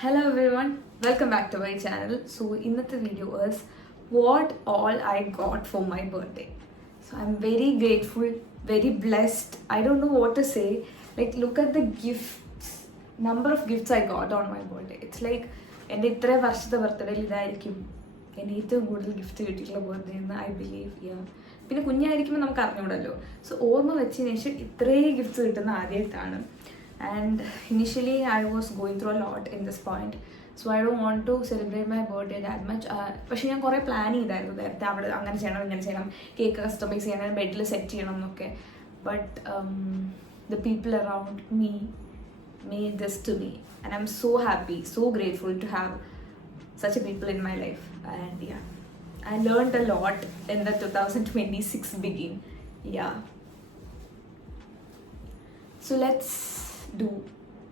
Hello everyone, welcome back to my channel. So ഇന്നത്തെ video is what all I got for my birthday. So I'm very grateful, very blessed. I don't know what to say. Like look at the gifts, number of gifts I got on my birthday. It's like എൻ്റെ ഇത്ര വർഷത്തെ ബർത്ത്ഡേയിൽ ഇതായിരിക്കും എൻ്റെ ഏറ്റവും കൂടുതൽ gift കിട്ടിയിട്ടുള്ള birthday എന്ന് I believe. പിന്നെ കുഞ്ഞായിരിക്കുമ്പോൾ നമുക്ക് അറിഞ്ഞൂടല്ലോ. സോ ഓർമ്മ വെച്ചതിന് ശേഷം ഇത്രയും ഗിഫ്റ്റ്സ് കിട്ടുന്ന ആദ്യമായിട്ടാണ്. And initially I was going through a lot in this point, so I don't want to celebrate my birthday that much. പക്ഷേ ഞാൻ കുറേ പ്ലാൻ ചെയ്തായിരുന്നു നേരത്തെ, അവിടെ അങ്ങനെ ചെയ്യണം ഇങ്ങനെ ചെയ്യണം, കേക്ക് കസ്റ്റമൈസ് ചെയ്യണം, ബെഡിൽ സെറ്റ് ചെയ്യണം എന്നൊക്കെ. But the people around me made this to me and I'm so happy, so grateful to have such a people in my life. And yeah, I learned a lot in the 2026 begin. Yeah, so let's do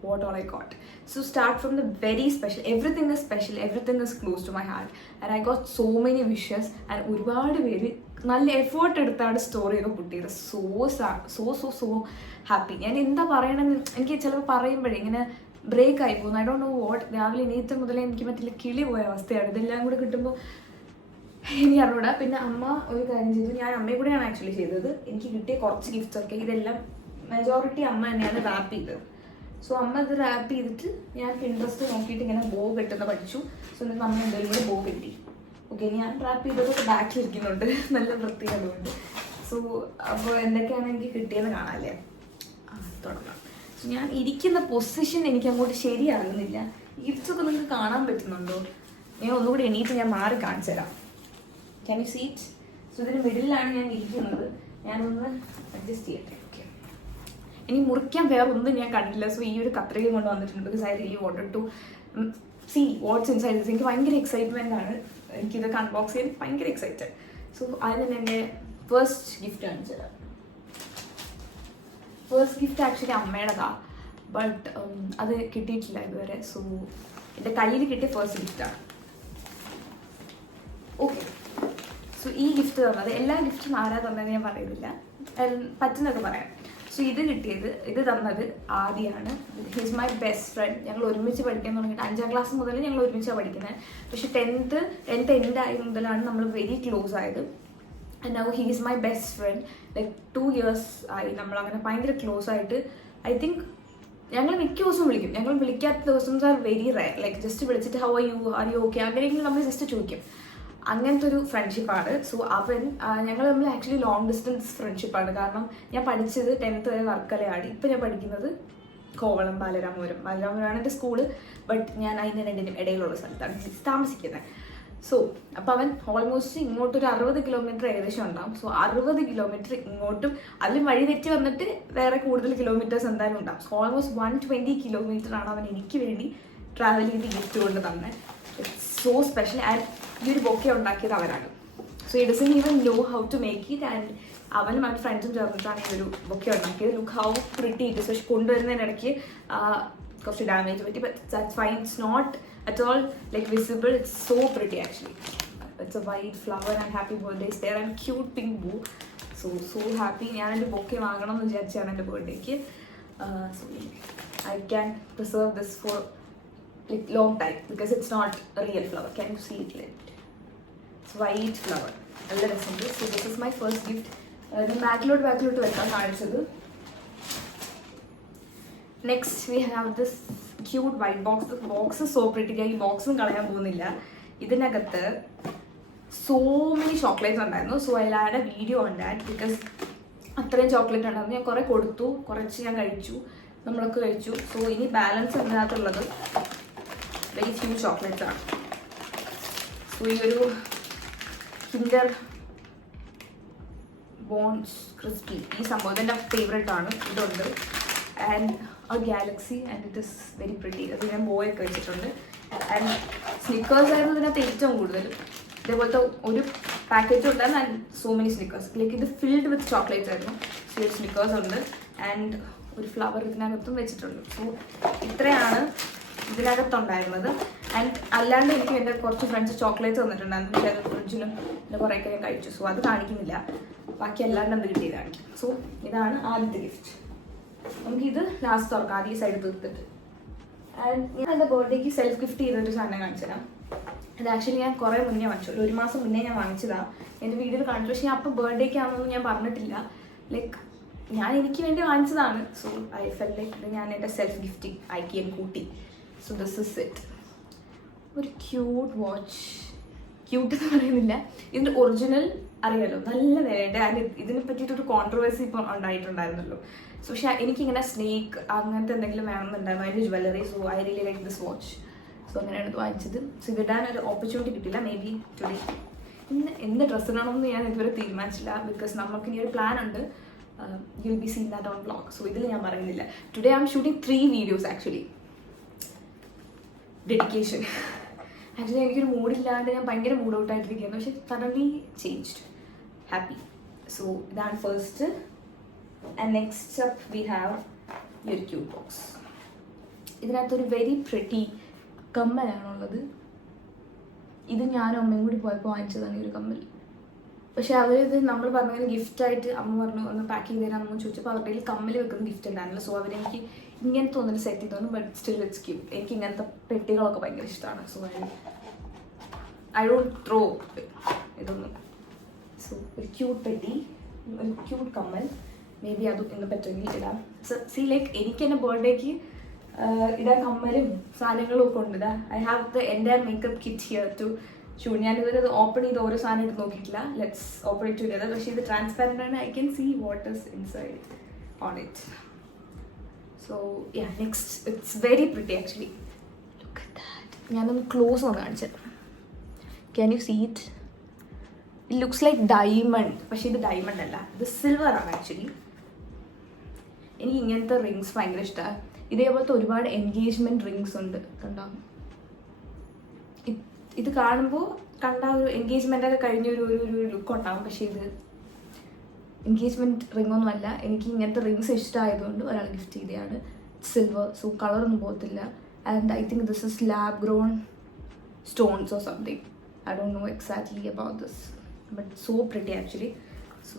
what all I got. So start from the very special. Everything is special, everything is close to my heart, and I got so many wishes and ഒരുപാട് പേര് നല്ല effort എടുത്താണ് സ്റ്റോറിയൊക്കെ പുട്ട് ചെയ്തത്. So happy. ഞാൻ എന്താ പറയണമെന്ന് എനിക്ക് ചിലപ്പോൾ പറയുമ്പോഴേ ഇങ്ങനെ ബ്രേക്ക് ആയി പോകുന്നു. I don't no what. രാവിലെ എണീറ്റ മുതലേ എനിക്ക് മറ്റില്ല കിളി പോയ അവസ്ഥയാണ്. ഇതെല്ലാം കൂടെ കിട്ടുമ്പോൾ എനിക്ക് അറിഞ്ഞൂടാ. പിന്നെ അമ്മ ഒരു കാര്യം ചെയ്തു, ഞാൻ അമ്മയെ കൂടെയാണ് ആക്ച്വലി ചെയ്തത്. എനിക്ക് കിട്ടിയ കുറച്ച് ഗിഫ്റ്റ്സ് ഒക്കെ ഇതെല്ലാം മെജോറിറ്റി അമ്മ തന്നെയാണ് റാപ്പ് ചെയ്തത്. സോ അമ്മ ഇത് റാപ്പ് ചെയ്തിട്ട് ഞാൻ പിൻട്രസ്റ്റ് നോക്കിയിട്ട് ഇങ്ങനെ ബോ കെട്ടുന്ന പഠിച്ചു. സോ എന്നിട്ട് അമ്മ എന്തെങ്കിലും കൂടെ ബോ കെട്ടി. ഓക്കെ, ഞാൻ റാപ്പ് ചെയ്തതൊക്കെ ബാക്കിലിരിക്കുന്നുണ്ട്, നല്ല വൃത്തിയായതുകൊണ്ട്. സോ അപ്പോൾ എന്തൊക്കെയാണ് എനിക്ക് കിട്ടിയെന്ന് കാണാമല്ലേ. തുടങ്ങാം. സോ ഞാൻ ഇരിക്കുന്ന പൊസിഷൻ എനിക്ക് അങ്ങോട്ട് ശരിയാകുന്നില്ല. ഗിഫ്റ്റ്സൊക്കെ നിങ്ങൾക്ക് കാണാൻ പറ്റുന്നുണ്ടോ? ഞാൻ ഒന്നുകൂടി എണീറ്റ് ഞാൻ മാറി കാണിച്ചു തരാം. Can you seat? സോ ഇതിന് മിഡിലാണ് ഞാൻ ഇരിക്കുന്നത്. ഞാനൊന്ന് അഡ്ജസ്റ്റ് ചെയ്യട്ടെ. ഇനി മുറിക്കാൻ വേറെ ഒന്നും ഞാൻ കണ്ടില്ല. സോ ഈ ഒരു കത്രിക കൊണ്ട് വന്നിട്ടുണ്ട്. Because I really wanted to see what's inside this. എനിക്ക് ഭയങ്കര എക്സൈറ്റ്മെൻ്റ് ആണ്. എനിക്കിതൊക്കെ അൺബോക്സ് ചെയ്യാൻ ഭയങ്കര എക്സൈറ്റഡ്. സോ അതിന് തന്നെ എൻ്റെ ഫസ്റ്റ് ഗിഫ്റ്റ് കാണിച്ചു തരാം. ഫസ്റ്റ് ഗിഫ്റ്റ് ആക്ച്വലി അമ്മയുടേതാ, ബട്ട് അത് കിട്ടിയിട്ടില്ല ഇതുവരെ. സോ എൻ്റെ കയ്യിൽ കിട്ടിയ ഫസ്റ്റ് ഗിഫ്റ്റാണ്. ഓക്കെ, സോ ഈ ഗിഫ്റ്റ് തന്നത്, എല്ലാ ഗിഫ്റ്റും ആരാ തന്നതെന്ന് ഞാൻ പറയുന്നില്ല, പറ്റുന്നൊക്കെ പറയാം. സോ ഇത് തന്നത് ആദ്യമാണ്. His my best friend. ഞങ്ങൾ ഒരുമിച്ച് പഠിക്കാൻ തുടങ്ങിയിട്ട് 5ാം ക്ലാസ് മുതൽ ഞങ്ങൾ ഒരുമിച്ചാണ് പഠിക്കുന്നത്. പക്ഷേ 10th എൻഡ് ആയി മുതലാണ് നമ്മൾ വെരി ക്ലോസ് ആയത്. And now he is my best friend. Like 2 years ആയി നമ്മളങ്ങനെ ഭയങ്കര ക്ലോസ് ആയിട്ട്. ഐ തിങ്ക് ഞങ്ങൾ മിക്ക ദിവസവും വിളിക്കും. ഞങ്ങൾ വിളിക്കാത്ത ദിവസം are very rare. Like just വിളിച്ചിട്ട് ഹൗ ആർ യു ഓക്കെ അങ്ങനെയെങ്കിലും നമ്മൾ ജസ്റ്റ് ചോദിക്കും. അങ്ങനത്തെ ഒരു ഫ്രണ്ട്ഷിപ്പാണ്. സോ ഞങ്ങൾ തമ്മിൽ ആക്ച്വലി ലോങ് ഡിസ്റ്റൻസ് ഫ്രണ്ട്ഷിപ്പാണ്. കാരണം ഞാൻ പഠിച്ചത് 10th വരെ വർക്കലയാണ്. ഇപ്പം ഞാൻ പഠിക്കുന്നത് കോവളം ബാലരാമപുരമാണ് എൻ്റെ സ്കൂള്. ബട്ട് ഞാൻ അതിന് രണ്ടിനും ഇടയിലുള്ള സ്ഥലത്താണ് താമസിക്കുന്നത്. സോ അപ്പം അവൻ ഓൾമോസ്റ്റ് ഇങ്ങോട്ടൊരു 60 കിലോമീറ്റർ ഏകദേശം ഉണ്ടാവും. സോ 60 കിലോമീറ്റർ ഇങ്ങോട്ടും, അതിൽ വഴി തെറ്റി വന്നിട്ട് വേറെ കൂടുതൽ കിലോമീറ്റേഴ്സ് എന്തായാലും ഉണ്ടാവും. സോ ഓൾമോസ്റ്റ് 120 കിലോമീറ്ററാണ് അവൻ എനിക്ക് വേണ്ടി ട്രാവൽ ചെയ്ത് ഗിഫ്റ്റ് കൊണ്ട് തന്നെ. It's so special. ആൻഡ് ഈ ഒരു ബൊക്കെ ഉണ്ടാക്കിയത് അവരാണ്. So it doesn't even know how to make it. And അവനും അവൻ്റെ ഫ്രണ്ട്സും ചേർന്നിട്ടാണ് ഈ ഒരു ബൊക്കെ ഉണ്ടാക്കിയത്. Look how pretty it is. പക്ഷെ കൊണ്ടുവരുന്നതിനിടയ്ക്ക് കുറച്ച് ഡാമേജ് പറ്റി. But that's fine. It's not at all like visible. It's so pretty actually. It's a white flower and happy birthdays there and cute pink boo. So happy. ഞാനെൻ്റെ bouquet വാങ്ങണം എന്ന് വിചാരിച്ചാണ് എൻ്റെ ബർത്ത്ഡേക്ക്. So I can preserve this four like long time because it's not a real flower. Can you see it? It's white flower. All the rest. So this is my first gift. The backload വെക്കാൻ കാണിച്ചത്. Next we have this cute white box. The box is so pretty. ഈ ബോക്സും കളയാൻ പോകുന്നില്ല. ഇതിനകത്ത് so many chocolates ഉണ്ടായിരുന്നു. So I'll add a video on that because അത്രയും chocolate ഉണ്ടായിരുന്നു. ഞാൻ കുറേ കൊടുത്തു, കുറച്ച് ഞാൻ കഴിച്ചു, നമ്മളൊക്കെ കഴിച്ചു. സോ ഇനി ബാലൻസ് അതിനകത്തുള്ളത് വെരി ഫ്യൂ ചോക്ലേറ്റ്സ് ആണ്. സോ ഈ ഒരു കിൻഡർ ബോൺസ് ക്രിസ്പി ഈ സംഭവം എൻ്റെ ഫേവറേറ്റ് ആണ്. ഇതുണ്ട്. And a Galaxy and it is very pretty. അത് ഞാൻ ബോയൊക്കെ വെച്ചിട്ടുണ്ട്. ആൻഡ് സ്നിക്കേഴ്സ് ആയിരുന്നു ഇതിനകത്ത് ഏറ്റവും കൂടുതൽ. ഇതേപോലത്തെ ഒരു പാക്കറ്റ് ഉണ്ടായിരുന്നു. And so many Snickers. Like ഇത് ഫിൽഡ് വിത്ത് ചോക്ലേറ്റ്സ് ആയിരുന്നു. സോ ഒരു സ്നിക്കേഴ്സ് ഉണ്ട്. ആൻഡ് ഒരു ഫ്ലവർ ഇതിനകത്തും വെച്ചിട്ടുണ്ട്. സോ ഇത്രയാണ് ഇതിനകത്തുണ്ടായിരുന്നത്. ആൻഡ് അല്ലാണ്ട് എനിക്ക് എൻ്റെ കുറച്ച് ഫ്രണ്ട്സ് ചോക്ലേറ്റ്സ് തന്നിട്ടുണ്ടായിരുന്നു. പക്ഷേ അത് ഫ്രിഡ്ജിലും പിന്നെ കുറേയൊക്കെ ഞാൻ കഴിച്ചു. സോ അത് കാണിക്കുന്നില്ല. ബാക്കി അല്ലാണ്ട് എന്ത് കിട്ടിയതാണ്. സോ ഇതാണ് ആദ്യത്തെ ഗിഫ്റ്റ്. നമുക്കിത് ലാസ്റ്റ് തുറക്കാം. ആദ്യം ഈ സൈഡ് തീർത്തിട്ട് ആൻഡ് ഞാൻ എൻ്റെ ബർത്ത്ഡേക്ക് സെൽഫ് ഗിഫ്റ്റ് ചെയ്തൊരു സാധനം കാണിച്ചുതരാം. അത് ആക്ച്വലി ഞാൻ കുറേ മുന്നേ വാങ്ങിച്ചു, ഒരു മാസം മുന്നേ ഞാൻ വാങ്ങിച്ചതാണ്. എൻ്റെ വീഡിയോയിൽ കാണിച്ചു, പക്ഷേ ഞാൻ അപ്പോൾ ബർത്ത്ഡേക്ക് ആണെന്നൊന്നും ഞാൻ പറഞ്ഞിട്ടില്ല. ലൈക്ക് ഞാൻ എനിക്ക് വേണ്ടി വാങ്ങിച്ചതാണ്. സോ ഐ ഫെൽ ലൈക്ക് ഇത് ഞാൻ എൻ്റെ സെൽഫ് ഗിഫ്റ്റിംഗ് ആക്കിയും കൂട്ടി. So this is it. ഒരു ക്യൂട്ട് വാച്ച്. ക്യൂട്ട് എന്ന് പറയുന്നില്ല, ഇതിൻ്റെ ഒറിജിനൽ അറിയാലോ നല്ല വിലയുണ്ട്. ആൻഡ് ഇതിനെ പറ്റിയിട്ടൊരു കോൺട്രവേഴ്സി ഇപ്പോൾ ഉണ്ടായിട്ടുണ്ടായിരുന്നല്ലോ. സോ പക്ഷേ എനിക്കിങ്ങനെ സ്നേക്ക് അങ്ങനത്തെ എന്തെങ്കിലും വേണമെന്നുണ്ടായിരുന്നു അതിൻ്റെ jewellery. So I really like this watch. So അങ്ങനെയാണ് ഇത് വാങ്ങിച്ചത്. സോ ഇതിടാൻ ഒരു ഓപ്പർച്യൂണിറ്റി കിട്ടില്ല. മേ ബി ടുഡേ ഇന്ന് എന്ത് ഡ്രസ്സ് ഇടണമെന്ന് ഞാൻ ഇതുവരെ തീരുമാനിച്ചില്ല. ബിക്കോസ് നമുക്ക് ഇനി ഒരു പ്ലാൻ ഉണ്ട്. You will be seen that on vlog. So ഇതിൽ ഞാൻ പറയുന്നില്ല. Today I M shooting 3 videos actually. Dedication. Actually എനിക്കൊരു മൂഡില്ലാണ്ട് ഞാൻ ഭയങ്കര മൂഡ് ഔട്ടായിട്ടിരിക്കുകയായിരുന്നു. പക്ഷെ സഡൻലി ചേഞ്ച്ഡ്. ഹാപ്പി. സോ ഇതാണ് first. And next up we have ഈ ഒരു ക്യൂട്ട് ബോക്സ്. ഇതിനകത്തൊരു വെരി പ്രിറ്റി കമ്മലാണുള്ളത്. ഇത് ഞാനും അമ്മയും കൂടി പോയപ്പോൾ വാങ്ങിച്ചതാണ് ഈ ഒരു കമ്മൽ. പക്ഷെ അവരിത് നമ്മൾ പറഞ്ഞതിന് ഗിഫ്റ്റായിട്ട് അമ്മ പറഞ്ഞു ഒന്ന് പാക്ക് ചെയ്ത് തരാമെന്ന് ചോദിച്ചപ്പോൾ അവരുടെ കയ്യിൽ കമ്മൽ വെക്കുന്ന ഗിഫ്റ്റ് ഉണ്ടായിരുന്നില്ല. സോ അവരെനിക്ക് ഇങ്ങനത്തെ ഒന്നിന് സെറ്റ് ചെയ്ത് തന്നു. But still it's cute. എനിക്ക് ഇങ്ങനത്തെ പെട്ടികളൊക്കെ ഭയങ്കര ഇഷ്ടമാണ്. സോ ഐ ഡോണ്ട് ത്രോ ഇതൊന്നും. സോ ഒരു ക്യൂട്ട് പെട്ടി, ഒരു ക്യൂട്ട് കമ്മൽ. മേ ബി അതും ഇന്ന് പറ്റുമെങ്കിൽ ഇടാം. സോ സി ലൈക്ക് എനിക്ക് എൻ്റെ ബർത്ത്ഡേക്ക് ഇടാൻ കമ്മലും സാധനങ്ങളും ഒക്കെ ഉണ്ട്. ഇതാ ഐ ഹാവ് ദ എൻ്റെ makeup kit here to shoot. ഞാനിതുവരെ അത് ഓപ്പൺ ചെയ്ത് ഓരോ സാധനം എടുത്ത് നോക്കിയിട്ടില്ല. Let's open it together. പക്ഷേ ഇത് ട്രാൻസ്പാരൻ്റ് ആണ്. I can see what is inside on it. So yeah next it's very pretty actually. Look at that. ഞാനൊന്ന് ക്ലോസ് ഒന്ന് കാണിച്ചത്. Can you see it? It looks like diamond. പക്ഷേ ഇത് diamond അല്ല, ഇത് സിൽവർ ആണ് ആക്ച്വലി. എനിക്ക് ഇങ്ങനത്തെ റിങ്സ് ഭയങ്കര ഇഷ്ടമാണ്. ഇതേപോലത്തെ ഒരുപാട് എൻഗേജ്മെൻറ്റ് റിങ്സ് ഉണ്ട്. കണ്ടോ? ഇത് കാണുമ്പോൾ കണ്ട ഒരു എൻഗേജ്മെൻ്റൊക്കെ കഴിഞ്ഞ ഒരു ലുക്ക് ഉണ്ടാകും. പക്ഷേ ഇത് എൻഗേജ്മെൻറ്റ് റിങ്ങൊന്നും അല്ല. എനിക്ക് ഇങ്ങനത്തെ റിങ്സ് ഇഷ്ടമായതുകൊണ്ട് ഒരാൾ ഗിഫ്റ്റ് ചെയ്തതാണ്. സിൽവർ. സോ കളറൊന്നും പോകത്തില്ല. And I think this is lab grown stones or something. I don't know exactly about this, but so pretty actually. So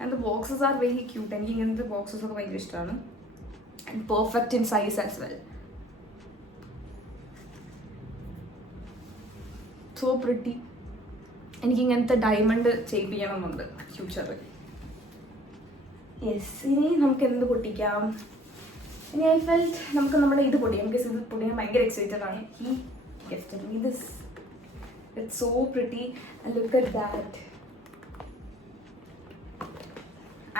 and the boxes are very cute. എനിക്ക് ഇങ്ങനത്തെ boxes ഒക്കെ ഭയങ്കര ഇഷ്ടമാണ്. And perfect in size as well. So pretty. എനിക്കിങ്ങനത്തെ diamond ചെയ്യിപ്പിക്കണമെന്നുണ്ട് ഫ്യൂച്ചറിൽ. Yes. ഇനി നമുക്ക് എന്ത് പൊട്ടിക്കാം? ഇനി ഐ ഫെൽറ്റ് നമുക്ക് നമ്മുടെ ഇത് പൊടിയാം. ബിക്കോസ് ഇത് പൊടിയാൻ ഭയങ്കര എക്സൈറ്റഡ് ആണ്. He gifted me this. It's so pretty. And look at that.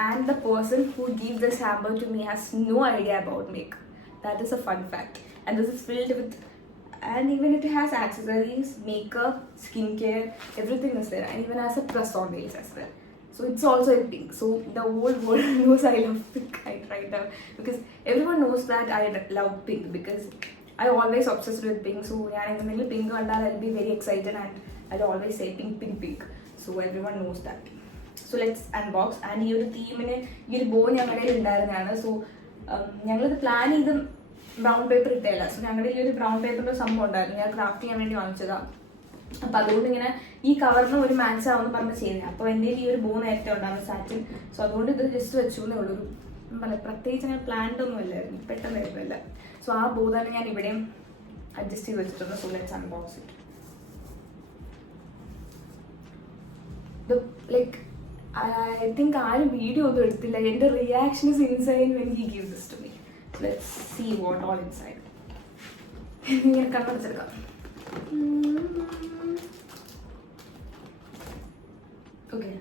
And the person who gave this hamper to me has no idea about makeup. That is a fun fact. And this is filled with, and even it has accessories, makeup, skincare, everything is there, and even has a press-on nails as well. So it's also in pink. So the whole world knows I love pink right now, because everyone knows that I love pink because I always obsessed with pink. So yeah, when pink kandal I'll be very excited and I'll always say pink, pink, pink. So everyone knows that. So let's unbox. And ഈ ഒരു തീമിന് ഈ ഒരു ബോ ഞങ്ങളുടെ കയ്യിൽ ഉണ്ടായിരുന്നതാണ്. So ഞങ്ങളിത് plan ചെയ്ത് ബ്രൗൺ പേപ്പർ ഇട്ടല്ല. സോ ഞങ്ങളുടെ ഈ ഒരു ബ്രൗൺ പേപ്പറിൻ്റെ സംഭവം ഉണ്ടായിരുന്നു. ഞാൻ ക്രാഫ്റ്റ് ചെയ്യാൻ വേണ്ടി വാങ്ങിച്ചതാണ്. അപ്പോൾ അതുകൊണ്ട് ഇങ്ങനെ ഈ കവറിന് ഒരു മാച്ച് ആവുമെന്ന് പറഞ്ഞ് ചെയ്യുന്നത്. അപ്പോൾ എൻ്റെ ഈ ഒരു ബോ നേരത്തെ ഉണ്ടായിരുന്നു സാറ്റിൻ. സോ അതുകൊണ്ട് ഇത് ജസ്റ്റ് വെച്ചു എന്നേ ഉള്ളൂ. പ്രത്യേകിച്ച് ഞാൻ പ്ലാൻഡ് ഒന്നും അല്ലായിരുന്നു, പെട്ടെന്നായിരുന്നില്ല. സോ ആ ബോ തന്നെ ഞാൻ ഇവിടെയും അഡ്ജസ്റ്റ് ചെയ്ത് വെച്ചിട്ടുണ്ട്. So let's unbox it. Like I think ആരും വീഡിയോ ഒന്നും എടുത്തില്ല. എൻ്റെ reaction is inside when he give this to me. Let's see what all inside. ഇങ്ങനെ കണ്ണടച്ചെടുക്കാം. Okay.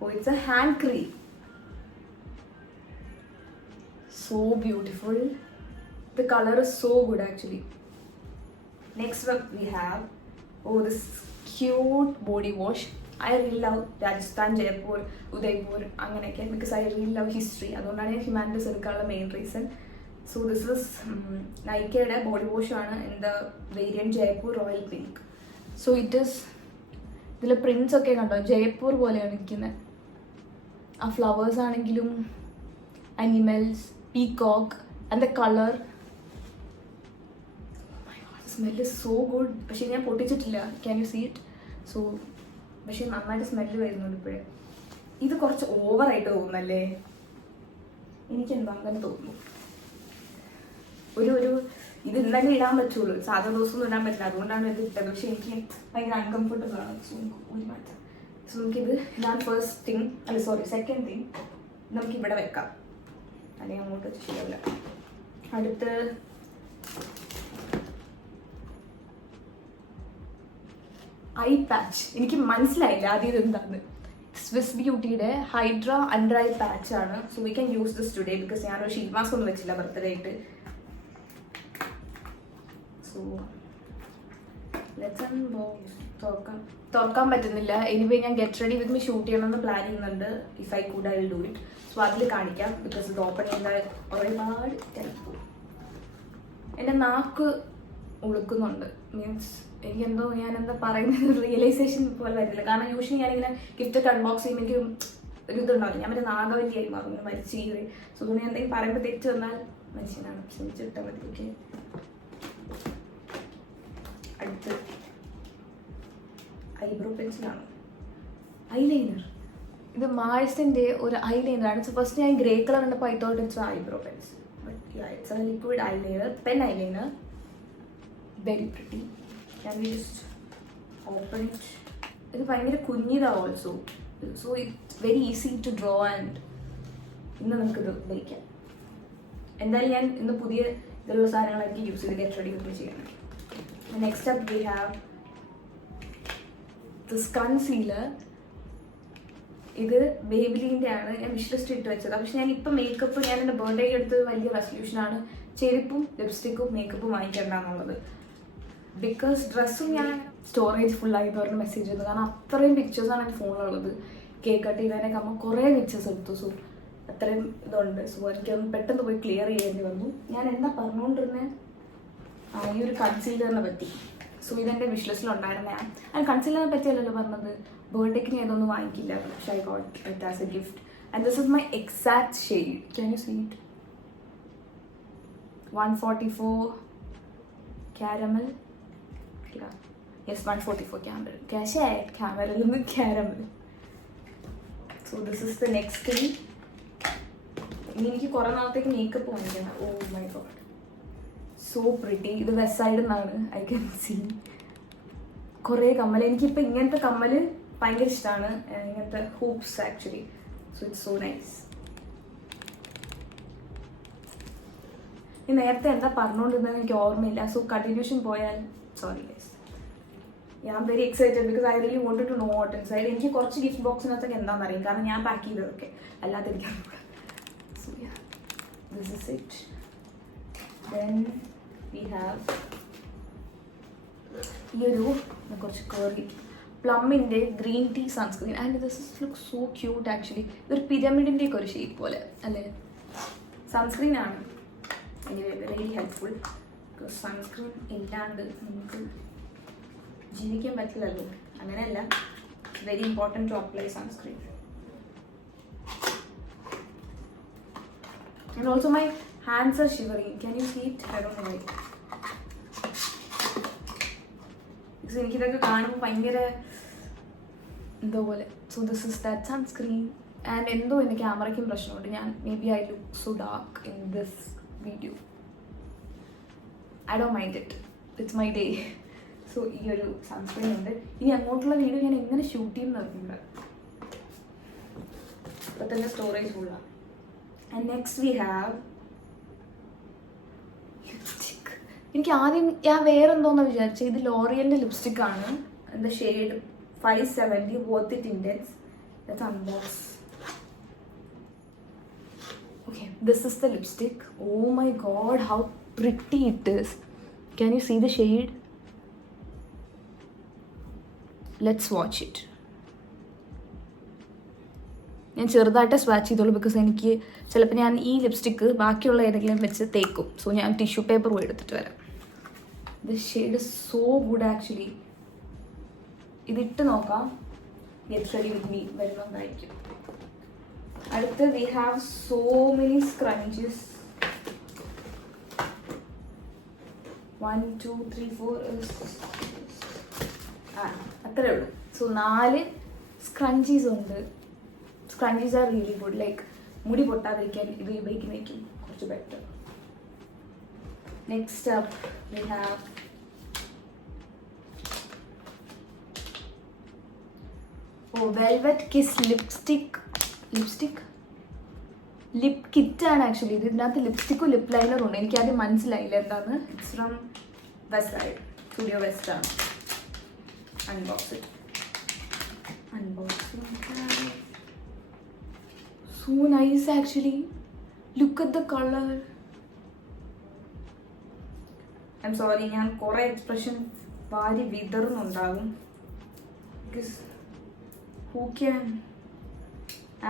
Oh it's a hand cream. So beautiful. The color is so good actually. Next up we have this cute body wash. I really love Rajasthan, Jaipur, Udaipur, അങ്ങനെയൊക്കെ, because I really love history. അതുകൊണ്ടാണ് ഞാൻ humanities എടുക്കാനുള്ള main reason. So this is നൈക്കയുടെ body wash ആണ് in the variant Jaipur royal pink. So it is, ഇതിൽ prints ഒക്കെ കണ്ടോ, ജയ്പൂർ പോലെയാണ് ഇരിക്കുന്നത്. ആ ഫ്ലവേഴ്സ് ആണെങ്കിലും animals, peacock and the colour. Smell so good. പക്ഷേ ഞാൻ പൊട്ടിച്ചിട്ടില്ല. Can you see it? So പക്ഷെ നന്നായിട്ട് സ്മെല്ല് വരുന്നുണ്ട് ഇപ്പോഴേ. ഇത് കുറച്ച് ഓവറായിട്ട് തോന്നുന്നല്ലേ? എനിക്കെന്തോ അങ്ങനെ തോന്നുന്നു. ഒരു ഇത് ഇന്നലെ ഇടാൻ പറ്റുള്ളൂ, സാധാ ദിവസമൊന്നും ഇടാൻ പറ്റില്ല, അതുകൊണ്ടാണ് ഇത് ഇട്ടത്. പക്ഷെ എനിക്ക് ഭയങ്കര അൺകംഫർട്ടബിൾ ആണ്. സോ ഒരു മാറ്റം. സോ നമുക്കിത് ഇതാണ് ഫസ്റ്റ് തിങ്, അല്ല സോറി സെക്കൻഡ് തിങ്. നമുക്കിവിടെ വെക്കാം, അല്ലെങ്കിൽ അങ്ങോട്ട് ശരിയാവില്ല. അടുത്ത് ഐ പാച്ച്. എനിക്ക് മനസ്സിലായില്ല ആദ്യം ഇത് എന്താന്ന്. സ്വിസ് ബ്യൂട്ടിയുടെ ഹൈഡ്ര അണ്ടർ ഐ പാച്ച് ആണ്. So we can use this today because ഞാനൊരു ഷീറ്റ് മാസ്ക് ഒന്നും വെച്ചില്ല ബർത്ത്ഡേ ആയിട്ട്. So let's unbox. തുറക്കാൻ പറ്റുന്നില്ല. എനിവേ ഞാൻ get ready with me shoot ചെയ്യണമെന്ന് പ്ലാൻ ചെയ്യുന്നുണ്ട്. If I could I will do it. So അതിൽ കാണിക്കാം ബിക്കോസ് ഇത് ഓപ്പൺ ചെയ്താൽ ഒരുപാട് ചിലപ്പോൾ എൻ്റെ നാക്ക് ഉളുക്കുന്നുണ്ട്. മീൻസ് എനിക്കെന്തോ ഞാനെന്താ പറയുന്നത് റിയലൈസേഷൻ പോലെ വരില്ല. കാരണം യൂഷ്വലി ഞാനിങ്ങനെ ഗിഫ്റ്റ് അൺബോക്സ് ചെയ്യുമ്പോൾ എനിക്ക് ഒരു ഇതുണ്ടാവില്ല. ഞാൻ മറ്റേ നാഗവല്ലിയായി മാറും, ഇങ്ങനെ മരിച്ചു കയറി. സോ ഞാൻ എന്തെങ്കിലും പറയുമ്പോൾ തെറ്റ് വന്നാൽ മനുഷ്യനാണ്, ക്ഷമിച്ചിട്ടാൽ മതി. ഓക്കെ, അടുത്ത് ഐബ്രോ പെൻസിലാണ്. ഐലൈനർ. ഇത് മാഴ്സിൻ്റെ ഒരു ഐലൈനറാണ്. സോ ഫസ്റ്റ് ഞാൻ ഗ്രേ കളർ കണ്ടപ്പോൾ I thought it's eyebrow pencil. But it's a liquid eyeliner, pen eyeliner. Very pretty. Can we just open it? ഇത് ഭയങ്കര കുഞ്ഞിതാണ് also. So it's very easy to draw and ഇന്ന് നമുക്കിത് ഉപയോഗിക്കാം. എന്തായാലും ഞാൻ ഇന്ന് പുതിയ ഇതിലുള്ള സാധനങ്ങളായിരിക്കും യൂസ് ചെയ്ത് ഗെറ്റ് റെഡി ഒക്കെ ചെയ്യണം. Next up we have this concealer. ഇത് ബേബിലിൻ്റെ ആണ്. ഞാൻ വിഷ്ലിസ്റ്റ് ഇട്ട് വെച്ചതാണ്. പക്ഷെ ഞാൻ ഇപ്പം മേക്കപ്പ് ഞാൻ എൻ്റെ ബർത്ത്ഡേക്ക് എടുത്തത് വലിയ റെസൊല്യൂഷനാണ്, ചെരുപ്പും ലിപ്സ്റ്റിക്കും മേക്കപ്പും വാങ്ങിക്കേണ്ടെന്നുള്ളത്. ബിക്കോസ് ഡ്രസ്സും ഞാൻ സ്റ്റോറേജ് ഫുള്ളായിട്ട് പറഞ്ഞ മെസ്സേജ് ചെയ്തു. കാരണം അത്രയും പിക്ചേഴ്സാണ് എൻ്റെ ഫോണിലുള്ളത്. കേക്ക് കട്ട് ചെയ്തതിനൊക്കെ അമ്മ കുറേ പിക്ചേഴ്സ് എടുത്തു. സോ അത്രയും ഇതുണ്ട്. സോ എനിക്കൊന്ന് പെട്ടെന്ന് പോയി ക്ലിയർ ചെയ്യേണ്ടി വന്നു. ഞാൻ എന്താ പറഞ്ഞുകൊണ്ടിരുന്നത്, ഈ ഒരു കൺസീലറിനെ പറ്റി. സോ ഇതെൻ്റെ വിഷ്ലിസ്റ്റിലുണ്ടായിരുന്ന ഞാൻ കൺസീലറിനെ പറ്റിയല്ലല്ലോ പറഞ്ഞത്. ബർത്ത്ഡേക്ക് ഞാൻ ഇതൊന്നും വാങ്ങിക്കില്ല, പക്ഷെ I got it as a gift and this is my exact shade. Can you see it? 144 caramel. Yes, 144 caramel. Caramel and caramel. So this is the next thing. ഇനി എനിക്ക് കുറേ നാളത്തേക്ക് മേക്കപ്പ് വാങ്ങിക്കണം. Oh my god, so pretty. ഇത് west സൈഡിൽ നിന്നാണ്, I can see. കുറേ കമ്മൽ. എനിക്കിപ്പോൾ ഇങ്ങനത്തെ കമ്മൽ ഭയങ്കര ഇഷ്ടമാണ്, ഇങ്ങനത്തെ hoops actually. So it's so nice. ഈ നേരത്തെ എന്താ പറഞ്ഞുകൊണ്ടിരുന്നത് എനിക്ക് ഓർമ്മയില്ല. സോ കണ്ടിന്യൂഷൻ പോയാൽ സോറി ഗൈസ്. ഞാൻ very excited because I really wanted to know what inside. എനിക്ക് കുറച്ച് ഗിഫ്റ്റ് ബോക്സിനകത്തൊക്കെ എന്താണെന്ന് അറിയും, കാരണം ഞാൻ പാക്ക് ചെയ്തതൊക്കെ, അല്ലാതെ എനിക്കറിയില്ല. So yeah, this is it. Then we have ഈ ഒരു കുറച്ച് കേറി പ്ലമ്മിൻ്റെ green tea sunscreen. And this is look so cute actually. ഇതൊരു പിരമിഡിൻ്റെ ഒക്കെ ഒരു ഷേപ്പ് പോലെ അല്ലേ. സൺസ്ക്രീൻ ആണ്. Anyway very helpful because sunscreen ഇല്ലാണ്ട് നമുക്ക് ജീവിക്കാൻ പറ്റില്ലല്ലോ. അങ്ങനെയല്ല, very important to apply sunscreen. And also my hands are shivering. Can you see it? I don't know why. Because എനിക്കിതൊക്കെ കാണുമ്പോൾ ഭയങ്കര എന്തോ പോലെ. So this is that sunscreen. And എന്തോ എൻ്റെ ക്യാമറയ്ക്കും പ്രശ്നമുണ്ട്. ഞാൻ may be I look so dark in this video. I don't mind it, it's my day. So ഈ ഒരു സൺസ്ക്രീൻ ഉണ്ട്. ഇനി അങ്ങോട്ടുള്ള വീഡിയോ ഞാൻ എങ്ങനെ ഷൂട്ട് ചെയ്യുന്ന നോക്കുന്നുണ്ട്. ഇപ്പം തന്നെ സ്റ്റോറേജ് ഫുള്ളാണ്. And next we have lipstick. എനിക്ക് ആദ്യം ഞാൻ വേറെന്തോന്ന് വിചാരിച്ചത്, ഇത് ലോറിയലിൻ്റെ ലിപ്സ്റ്റിക്കാണ്. എന്താ shade 570 worth it index. Let's unbox. Okay, this is the lipstick. Oh my god, how pretty it is. Can you see the shade? Let's watch it. ഞാൻ ചെറുതായിട്ട് സ്വാച്ച് ചെയ്തോളൂ ബിക്കോസ് എനിക്ക് ചിലപ്പോൾ ഞാൻ ഈ ലിപ്സ്റ്റിക്ക് ബാക്കിയുള്ള ഏതെങ്കിലും വെച്ച് തേക്കും. സോ ഞാൻ ടിഷ്യൂ പേപ്പർ പോയി എടുത്തിട്ട് വരാം. The shade so good actually. ഇതിട്ട് നോക്കാം. ഗെറ്റ് റെഡി വിത്ത് മീ വരുന്നതായിരിക്കും. അടുത്ത് we have so many scrunchies. 1 2 3 4 അത്രേ ഉള്ളൂ. സോ 4 സ്ക്രഞ്ചീസ് ഉണ്ട്. Scrunchies are really good. Like മുടി പൊട്ടാതിരിക്കാൻ ഇത് ഉപയോഗിക്കുന്നതായിരിക്കും കുറച്ച് better. Next up, we have Velvet Kiss lipstick. Lip കിറ്റാണ് ആക്ച്വലി ഇത്. ഇതിനകത്ത് ലിപ്സ്റ്റിക്കും ലിപ് ലൈനറും ഉണ്ട്. എനിക്കാദ്യം മനസ്സിലായില്ല എന്താന്ന്. It's from Westside, studio West ആണ്. Unboxing. So nice actually. Look at the colour. I'm sorry, ഞാൻ കുറെ എക്സ്പ്രഷൻ വാരി വിതറുന്നുണ്ടാകും. Because who can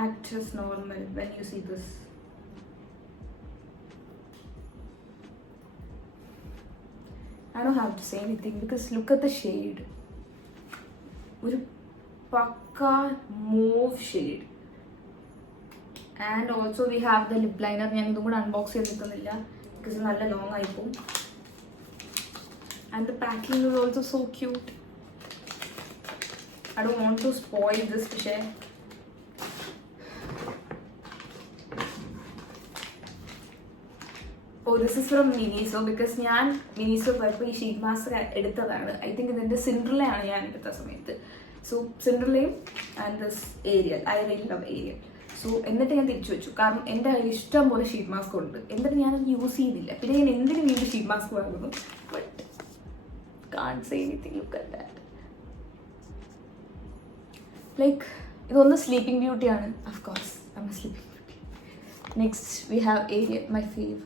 act as normal when you see this? I don't have to say anything because look at the shade. ഒരു പക്ക mauve shade. And also we have the lip liner. ഞാൻ ഇതും കൂടെ unbox ചെയ്തിരിക്കുന്നില്ല because നല്ല long ആയിപ്പോവും. And the packing is also so cute. I don't want to spoil this പക്ഷേ this is from Miniso because ഞാൻ Miniso പോയപ്പോൾ ഈ ഷീറ്റ് മാസ്ക് എടുത്തതാണ്. ഐ തിങ്ക് ഇതിൻ്റെ സിൻഡ്രലയാണ് ഞാൻ എടുത്ത സമയത്ത്. സോ സിൻഡ്രലയും and this Ariel, I really love Ariel. So എന്നിട്ട് ഞാൻ തിരിച്ചു വെച്ചു. കാരണം എൻ്റെ കയ്യിൽ ഇഷ്ടം പോലെ ഷീറ്റ് മാസ്ക് ഉണ്ട്. എന്നിട്ട് ഞാനത് യൂസ് ചെയ്തില്ല. പിന്നെ ഞാൻ എന്തിനു വീണ്ടും ഷീറ്റ് മാസ്ക് വാങ്ങുന്നു. But can't say anything. Look at that. Like ഇതൊന്ന് സ്ലീപ്പിംഗ് ബ്യൂട്ടിയാണ്. Of course I'm a sleeping beauty. Next we have Ariel, my fave.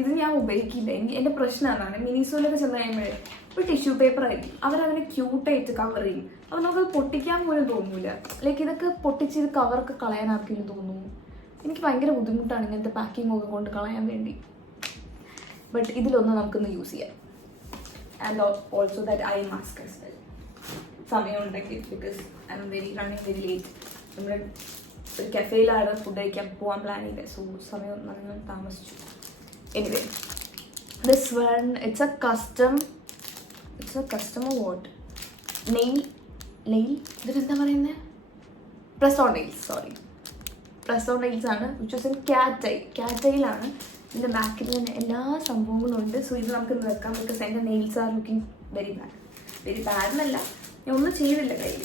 ഇത് ഞാൻ ഉപയോഗിക്കില്ല. എൻ്റെ പ്രശ്നം അതാണ്. മിനിസോയിലൊക്കെ ചെന്ന് കഴിയുമ്പോഴേ ഒരു ടിഷ്യൂ പേപ്പർ ആയിരിക്കും, അവരതിനെ ക്യൂട്ടായിട്ട് കവർ ചെയ്യും. അപ്പോൾ നമുക്കത് പൊട്ടിക്കാൻ പോലും തോന്നൂല. ലൈക്ക് ഇതൊക്കെ പൊട്ടിച്ച് ഇത് കവറൊക്കെ കളയാൻ ആർക്കെങ്കിലും തോന്നുന്നു. എനിക്ക് ഭയങ്കര ബുദ്ധിമുട്ടാണ് ഇങ്ങനത്തെ പാക്കിംഗ് ഒക്കെ കൊണ്ട് കളയാൻ വേണ്ടി. ബട്ട് ഇതിലൊന്ന് നമുക്കൊന്ന് യൂസ് ചെയ്യാം. And also that eye mask as well. സമയം ഉണ്ടെങ്കിൽ because I M running very late. നമ്മൾ ഒരു കഫേയിലാണ് ഫുഡ് കഴിക്കാൻ പോകാൻ പ്ലാൻ ചെയ്തത്. സോ സമയം നന്നായി താമസിച്ചു. Anyway, this one, it's a custom award. Nail, ഇതിനെന്താ പറയുന്നത്? Press on nails, sorry. Press on nails ആണ്, which was in cat eye ആണ്. ഇതിൻ്റെ ബാക്കിൽ തന്നെ എല്ലാ സംഭവങ്ങളും ഉണ്ട്. സോ ഇത് നമുക്ക് വെക്കാം ബിക്കോസ് എൻ്റെ nails are looking very bad എന്നല്ല, ഞാൻ ഒന്നും ചെയ്തില്ല കയ്യിൽ.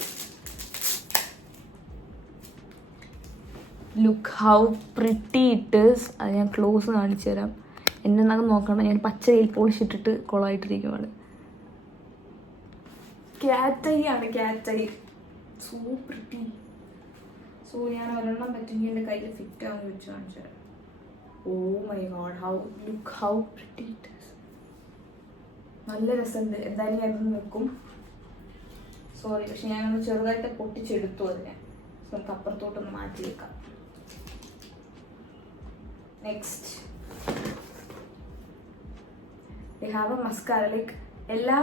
Look how pretty it is. അത് ഞാൻ ക്ലോസ് കാണിച്ചു തരാം. എന്നെ നകം നോക്കണം. ഞാൻ പച്ച നെയിൽ പോളിഷ് ഇട്ടിട്ട് കൊളമായിട്ടിരിക്കുവാണ്. ക്യാറ്റ് ഐ ആണ്, cat I. So pretty. So ഞാൻ ഒരെണ്ണം പറ്റുമെങ്കിൽ എൻ്റെ കയ്യിൽ ഫിറ്റ് ആവുമെന്ന് വെച്ച് കാണിച്ചു തരാം. Oh my god, how pretty it is. നല്ല രസമുണ്ട്. എന്തായാലും ഞാൻ ഇതൊന്ന് വെക്കും. സോറി, പക്ഷെ ഞാനൊന്ന് ചെറുതായിട്ട് പൊട്ടിച്ചെടുത്തു അതിനെ. നമുക്ക് അപ്പുറത്തോട്ടൊന്ന് മാറ്റി വെക്കാം. Next we have A mascara. Like എല്ലാ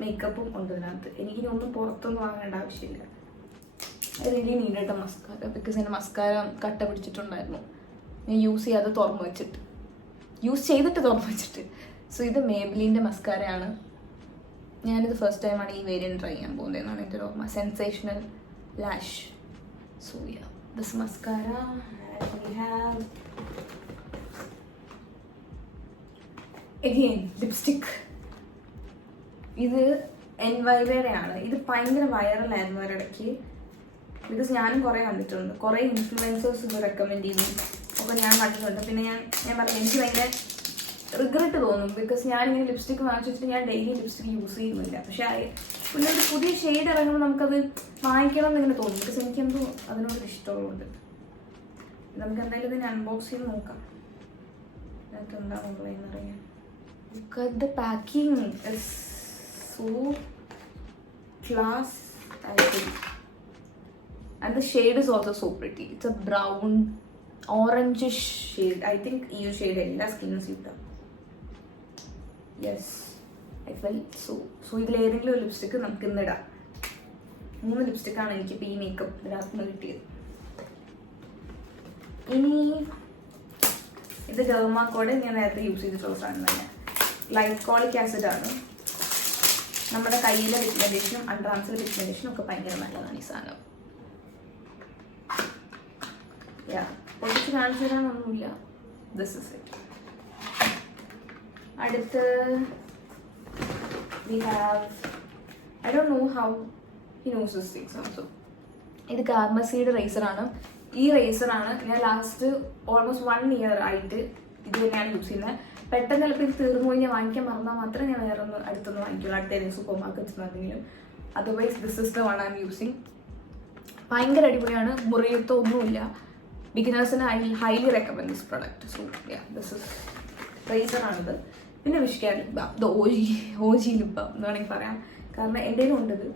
മേക്കപ്പും ഉണ്ട് ഇതിനകത്ത്. എനിക്കിനി ഒന്നും പുറത്തൊന്നും വാങ്ങേണ്ട ആവശ്യമില്ല. I really needed A mascara because എൻ്റെ മസ്കാര കട്ട പിടിച്ചിട്ടുണ്ടായിരുന്നു. ഞാൻ യൂസ് ചെയ്തിട്ട് തുറന്നു വെച്ചിട്ട്. സോ ഇത് മേബിലിൻ്റെ മസ്കാരയാണ്. ഞാനിത് ഫസ്റ്റ് ടൈമാണ് ഈ വേരിയൻറ്റ് ട്രൈ ചെയ്യാൻ പോകുന്നതെന്നാണ് എൻ്റെ ഓർമ്മ. Sensational lash. So yeah, this mascara. We have again lipstick. ഇത് എൻവൈവയുടെ ആണ്. ഇത് ഭയങ്കര വൈറലായിരുന്നു ഒരിടയ്ക്ക്. ബിക്കോസ് ഞാനും കുറേ കണ്ടിട്ടുണ്ട്. കുറേ ഇൻഫ്ലുവൻസേഴ്സ് ഇത് റെക്കമെൻഡ് ചെയ്തു. അപ്പോൾ ഞാൻ കണ്ടിട്ടുണ്ട്. പിന്നെ ഞാൻ പറഞ്ഞു എനിക്ക് ഭയങ്കര റിഗ്രറ്റ് തോന്നും ബിക്കോസ് ഞാനിങ്ങനെ ലിപ്സ്റ്റിക് വാങ്ങിച്ചു വെച്ചിട്ട് ഞാൻ ഡെയിലി ലിപ്സ്റ്റിക് യൂസ് ചെയ്യുന്നില്ല. പക്ഷേ പിന്നെ ഒരു പുതിയ ഷെയ്ഡ് ഇറങ്ങുമ്പോൾ നമുക്കത് വാങ്ങിക്കണം എന്നിങ്ങനെ തോന്നും. ബിക്കോസ് എനിക്കെന്തോ അതിനോട് ഇഷ്ടമുണ്ട്. നമുക്ക് എന്തായാലും ഇതിന് അൺബോക്സ് ചെയ്ത് നോക്കാം. അതിനകത്ത് എന്താണുള്ളത് എന്നറിയാം. Look at the packing. It's so class, I think. And the shade is also so pretty. It's a brown, orangish shade. I think you shade ella skin suit. Yes, I felt so. So ഇതിൽ ഏതെങ്കിലും ഒരു lipstick നമുക്ക് ഇന്ന് ഇടാം. 3 ലിപ്സ്റ്റിക്കാണ് എനിക്കിപ്പോൾ ഈ makeup ഇതിനകത്ത് നിന്ന് കിട്ടിയത്. ഇനി ഇത് ഡെർമാക്കോടെ ഞാൻ നേരത്തെ യൂസ് ചെയ്തിട്ടുള്ള സാധനം തന്നെ. ഗ്ലൈക്കോളിക് ആസിഡ് ആണ്. നമ്മുടെ കയ്യിലെ പിഗ്മെന്റേഷനും അണ്ടർ ആംസിലെ പിഗ്മെന്റേഷനും ഒക്കെ ഭയങ്കര നല്ലതാണ് ഈ സാധനം. പൊട്ടിച്ച് കാണിച്ചു തരാനൊന്നുമില്ല. This is it. അടുത്ത് we have, I don't know how he knows this things also. ഇത് കാർമസിയുടെ റേസറാണ്. ഈ റേസറാണ് ഞാൻ ലാസ്റ്റ് ഓൾമോസ്റ്റ് 1 year ആയിട്ട് ഇത് തന്നെയാണ് യൂസ് ചെയ്യുന്നത്. പെട്ടെന്ന് ചിലപ്പോൾ ഇത് തീർന്നു പോയി ഞാൻ വാങ്ങിക്കാൻ മറന്നാൽ മാത്രമേ ഞാൻ വേറെ ഒന്ന് അടുത്തൊന്ന് വാങ്ങിക്കുള്ളൂ, അടുത്ത ഏതെങ്കിലും സൂപ്പർ മാർക്കറ്റിൽ നിന്നെങ്കിലും. Otherwise this is the one I'm using. ഭയങ്കര അടിപൊളിയാണ്, മുറിയത്തൊന്നുമില്ല. ബിഗിനേഴ്സിന് I highly recommend this product. So this is റേസറാണിത്. പിന്നെ വിഷ്കാൻ ലിപ് ബാം, ഇത് ഓജി ലിപ് ബാം എന്ന് വേണമെങ്കിൽ പറയാം. കാരണം എൻ്റെ കയ്യിലും ഉണ്ടത്.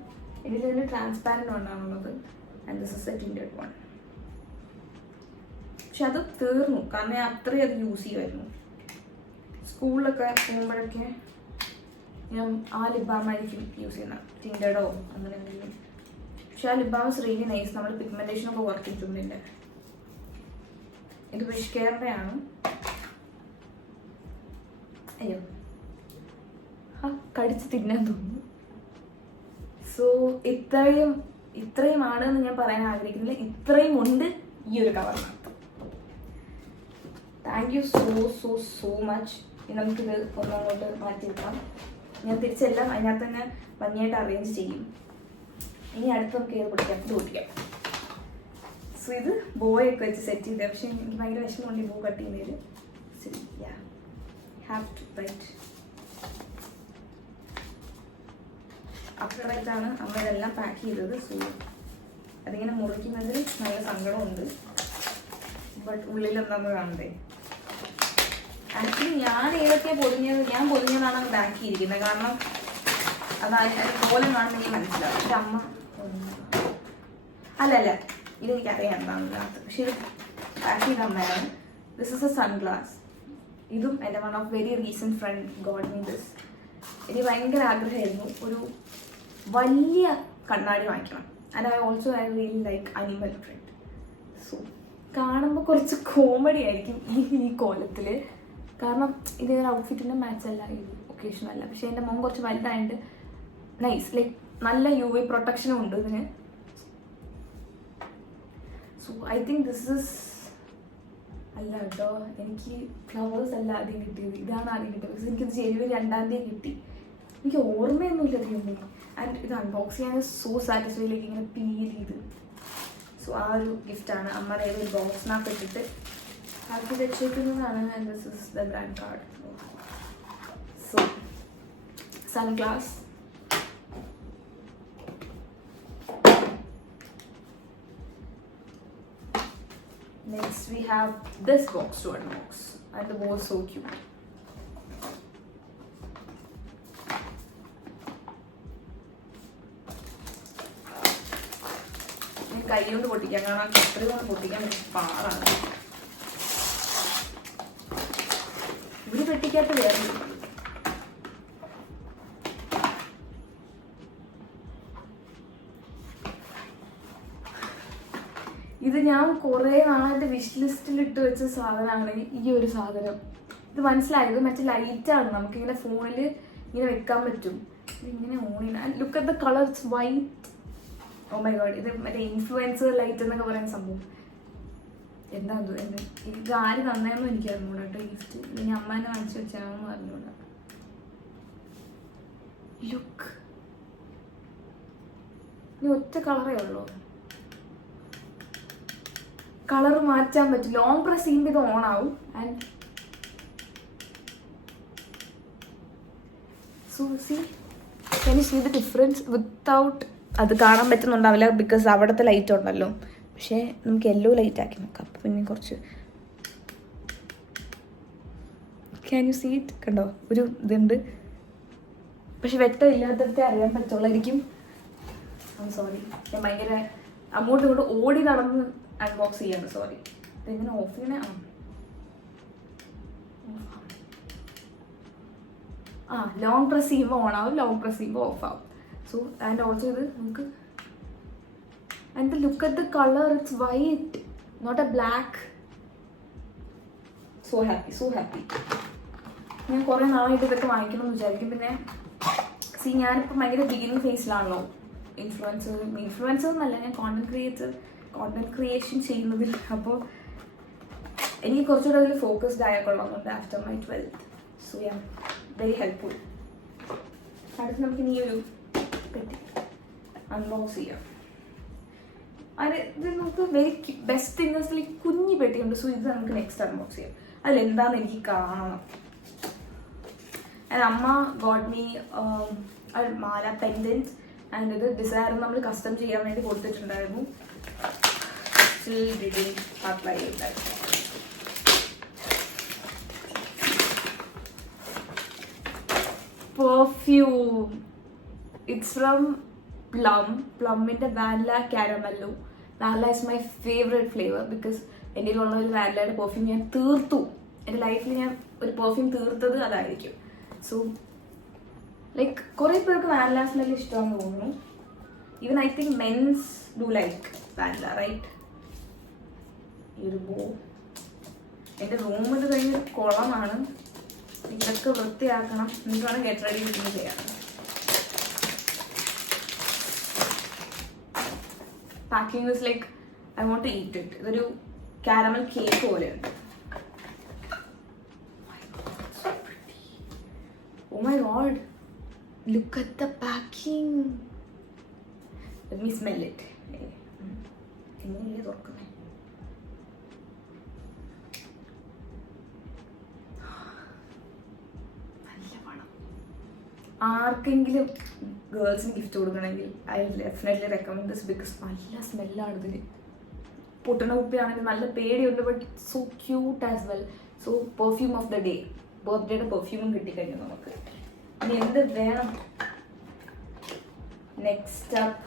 എൻ്റെ ഇതിന് ട്രാൻസ്പാരൻ്റ് വണ്ണാണുള്ളത്. And this is a tinted one. പക്ഷെ അത് തീർന്നു, കാരണം ഞാൻ അത്രയും അത് യൂസ് ചെയ്യുമായിരുന്നു. സ്കൂളിലൊക്കെ പോകുമ്പോഴൊക്കെ ഞാൻ ആ ലിപ് ബാമായിരിക്കും യൂസ് ചെയ്യുന്നത്, ടിൻറ്റഡോ അങ്ങനെ എന്തെങ്കിലും. പക്ഷെ ആ lip balm is really nice. നമ്മൾ പിഗ്മെൻറ്റേഷനൊക്കെ വർക്ക് ചെയ്തിട്ടുണ്ട്. എൻ്റെ ഇത് വിഷ് കെയറിൻ്റെ ആണ്. അയ്യോ കടിച്ച് തിന്നാൻ തോന്നുന്നു. സോ ഇത്രയും ആണെന്ന് ഞാൻ പറയാൻ ആഗ്രഹിക്കുന്നില്ല. ഇത്രയും ഉണ്ട് ഈ ഒരു കവറിനകത്ത്. Thank you so much. നമുക്കിത് ഒന്നങ്ങോട്ട് മാറ്റി വെക്കാം. ഞാൻ തിരിച്ചെല്ലാം അതിനകത്ത് തന്നെ ഭംഗിയായിട്ട് അറേഞ്ച് ചെയ്യും. ഇനി അടുത്ത് നമുക്ക് ഏത് പൊട്ടിക്കാം, ഇത് പൊട്ടിക്കാം. സോ ഇത് ബോയൊക്കെ വെച്ച് സെറ്റ് ചെയ്തത്. പക്ഷെ എനിക്ക് ഭയങ്കര വിഷമമുണ്ട് ഈ ബോ കട്ട് ചെയ്യുന്നതിൽ. ഹാവ് ടു റൈറ്റ് അപ്പറായിട്ടാണ് അമ്മ ഇതെല്ലാം പാക്ക് ചെയ്തത്. സോ അതിങ്ങനെ മുറിക്കുന്നതിൽ നല്ല സങ്കടമുണ്ട്. ബട്ട് ഉള്ളിലെന്താന്ന് കാണണ്ടേ. ആക്ച്വലി ഞാൻ ഏതൊക്കെയാണ് പൊതിഞ്ഞതാണ് അത് ആക്കിയിരിക്കുന്നത്. കാരണം അതുപോലെ കാണുന്നെങ്കിൽ മനസ്സിലാവും. പക്ഷെ അമ്മ അല്ല ഇതെനിക്കറിയാം എന്താണെന്നതിനകത്ത്. പക്ഷെ ഇത് പാക്ക് ചെയ്ത അമ്മയാണ്. This is a sunglass. ഇതും എൻ്റെ one of very recent friend got me this. എനിക്ക് ഭയങ്കര ആഗ്രഹമായിരുന്നു ഒരു വലിയ കണ്ണാടി വാങ്ങിക്കണം. And I really like animal print. So കാണുമ്പോൾ കുറച്ച് കോമഡി ആയിരിക്കും ഈ കോലത്തിൽ. കാരണം ഇത് ഔട്ട്ഫിറ്റിൻ്റെ മാച്ച് അല്ല, ഇത് ഒക്കേഷൻ അല്ല. പക്ഷേ എൻ്റെ മോൻ കുറച്ച് വലുതായിട്ട് നൈസ്, ലൈക്ക് നല്ല UV പ്രൊട്ടക്ഷനും ഉണ്ട് ഇതിന്. So I think this is അല്ല കേട്ടോ, എനിക്ക് ഫ്ലവേഴ്സ് അല്ല ആദ്യം കിട്ടിയത്, ഇതാണ് ആദ്യം കിട്ടിയത്. ബിക്കോസ് എനിക്കിത് January 2 കിട്ടി. എനിക്ക് ഓർമ്മയൊന്നുമില്ല ദൈവമേ. ആൻഡ് ഇത് അൺബോക്സ് ചെയ്യാൻ സോ സാറ്റിസ്ഫൈഡിലേക്ക് ഇങ്ങനെ പീൽ ചെയ്ത്. സോ ആ ഒരു ഗിഫ്റ്റാണ് അമ്മയുടെ ഏതൊരു ബോക്സിനകത്ത് ഇട്ടിട്ട് ആക്കി വെച്ചേക്കുന്നതാണ്. And this is the brand card. So sunglass. Next we have this box to unbox, and the box is so cute. ഞാൻ കൈ കൊണ്ട് പൊട്ടിക്കാം, കാരണം കത്രി കൊണ്ട് പൊട്ടിക്കാൻ പാടാണ്. ഇവിടെ പെട്ടിക്കകത്ത് വേറെ ഇത് ഞാൻ കുറേ നാളായിട്ട് വിഷ് ലിസ്റ്റിൽ ഇട്ട് വെച്ച സാധനമാണ് ഈ ഒരു സാധനം. ഇത് മനസ്സിലായത് മറ്റേ ലൈറ്റാണ്, നമുക്കിങ്ങനെ ഫോണിൽ ഇങ്ങനെ വെക്കാൻ പറ്റും. ഇതിങ്ങനെ ഓൺ ചെയ്യണം. Look at the colour, it's white. Oh my god, ഇത് മറ്റേ ഇൻഫ്ലുവൻസർ ലൈറ്റ് എന്നൊക്കെ പറയുന്ന സംഭവം. എന്താ ഇത് ആര് തന്നെയെന്നും എനിക്ക് അറിഞ്ഞൂടാ കേട്ടോ. ഗിഫ്റ്റ് ഇനി അമ്മേനെ കാണിച്ചു വെച്ചാണെന്ന് അറിഞ്ഞൂടാ. ലുക്ക്, ഇനി ഒറ്റ കളറേ ഉള്ളൂ. കളർ മാറ്റാൻ പറ്റും. ലോങ് പ്രസ് ചെയ്യുമ്പോൾ ഇത് ഓൺ ആവും. And so see can you see the difference without? അത് കാണാൻ പറ്റുന്നുണ്ടാവില്ല ബിക്കോസ് അവിടുത്തെ ലൈറ്റ് ഉണ്ടല്ലോ. പക്ഷേ നമുക്ക് യെല്ലോ ലൈറ്റ് ആക്കി നോക്കാം. അപ്പോൾ പിന്നെ കുറച്ച് ക്യാൻ യു സീ ഇറ്റ്? കണ്ടോ, ഒരു ഇതുണ്ട്. പക്ഷെ വെട്ടമില്ലാത്തടത്തെ അറിയാൻ പറ്റുള്ളായിരിക്കും. സോറി, ഞാൻ ഭയങ്കര അങ്ങോട്ടും ഇങ്ങോട്ടും ഓടി നടന്ന് അൺബോക്സ് ചെയ്യാണ്. സോറി, ഇതെങ്ങനെ ഓഫ് ചെയ്യണേ? ലോങ് പ്രസ് ചെയ്യുമ്പോൾ ഓൺ ആവും, ലോങ് പ്രസ് ചെയ്യുമ്പോൾ ഓഫ് ആവും. സോ ആൻഡ് ഓൾസോ ഇത് നമുക്ക് and look at the colour, it's white, not a black. So happy. ഞാൻ കുറേ നാളായിട്ട് ഇതൊക്കെ വാങ്ങിക്കണമെന്ന് വിചാരിക്കും. പിന്നെ ഞാനിപ്പോൾ ഭയങ്കര ബിഗിനിങ് ഫേസിലാണല്ലോ. ഇൻഫ്ലുവൻസർ എന്നല്ല, ഞാൻ കോണ്ടന്റ് ക്രിയേഷൻ ചെയ്യുന്നതിൽ. അപ്പോൾ എനിക്ക് കുറച്ചുകൂടെ അതിൽ ഫോക്കസ്ഡ് ആയാൽ കൊള്ളാമെന്നുണ്ട് after my 12th. So yeah, very helpful. അടുത്ത് നമുക്ക് ഇനി ഒരു പെട്ടി അൺബോക്സ് ചെയ്യാം. ഇത് നമുക്ക് വെരി ബെസ്റ്റ് തിങ്സിൽ കുഞ്ഞി പെട്ടിയുണ്ട്. സോ ഇത് നമുക്ക് നെക്സ്റ്റ് അൺബോക്സ് ചെയ്യാം. അതിലെന്താണെന്ന് എനിക്ക് കാണണം. അമ്മ ഗോട്ട് മീ മാല പെൻഡൻറ്റ് ആൻഡ് ഇത് ഡിസൈർ നമ്മൾ കസ്റ്റം ചെയ്യാൻ വേണ്ടി കൊടുത്തിട്ടുണ്ടായിരുന്നു. സ്റ്റിൽ ഡിഡിൻറ്റ് അപ്ലൈ ചെയ്തായിരുന്നു. പെർഫ്യൂം. ഇറ്റ്സ് ഫ്രം പ്ലമ്മിൻ്റെ vanilla caramello. Vanilla is my favourite flavour because എൻ്റെ ഉള്ള ഒരു വാനിലയുടെ പെർഫ്യൂം ഞാൻ തീർത്തു. എൻ്റെ ലൈഫിൽ ഞാൻ ഒരു പെർഫ്യൂം തീർത്തത് അതായിരിക്കും. സോ ലൈക്ക് കുറേ പേർക്ക് വാനില സ്മെൽ ഇഷ്ടമാണെന്ന് തോന്നുന്നു. Even I think mens do like vanilla, right? ഈ ഒരു ബോ എൻ്റെ റൂം ഇത് കഴിഞ്ഞൊരു കുളമാണ്. ഇതൊക്കെ വൃത്തിയാക്കണം. എന്നിട്ട് വേണം ഗെറ്റ് റെഡി വീട്ടിൽ ചെയ്യാം. Packing is like I want to eat it. ഇതൊരു കാരമൽ കേക്ക് പോലെയുണ്ട്. Oh my god, look at the packing. Let me smell it. എങ്ങനെയല്ലേ തുറക്കുന്നേ? നല്ല മണം. ആർക്കെങ്കിലും ഗേൾസിന് ഗിഫ്റ്റ് കൊടുക്കണമെങ്കിൽ I definitely recommend this because നല്ല സ്മെല്ലാണ് ഇതിന്. പൊട്ടണ കുപ്പിയാണെങ്കിൽ നല്ല പേടിയുണ്ട്, but so cute as well. So perfume of the day, ബർത്ത്ഡേയുടെ പെർഫ്യൂമും കിട്ടിക്കഴിഞ്ഞു നമുക്ക്. ഇനി എന്ത് വേണം? Next up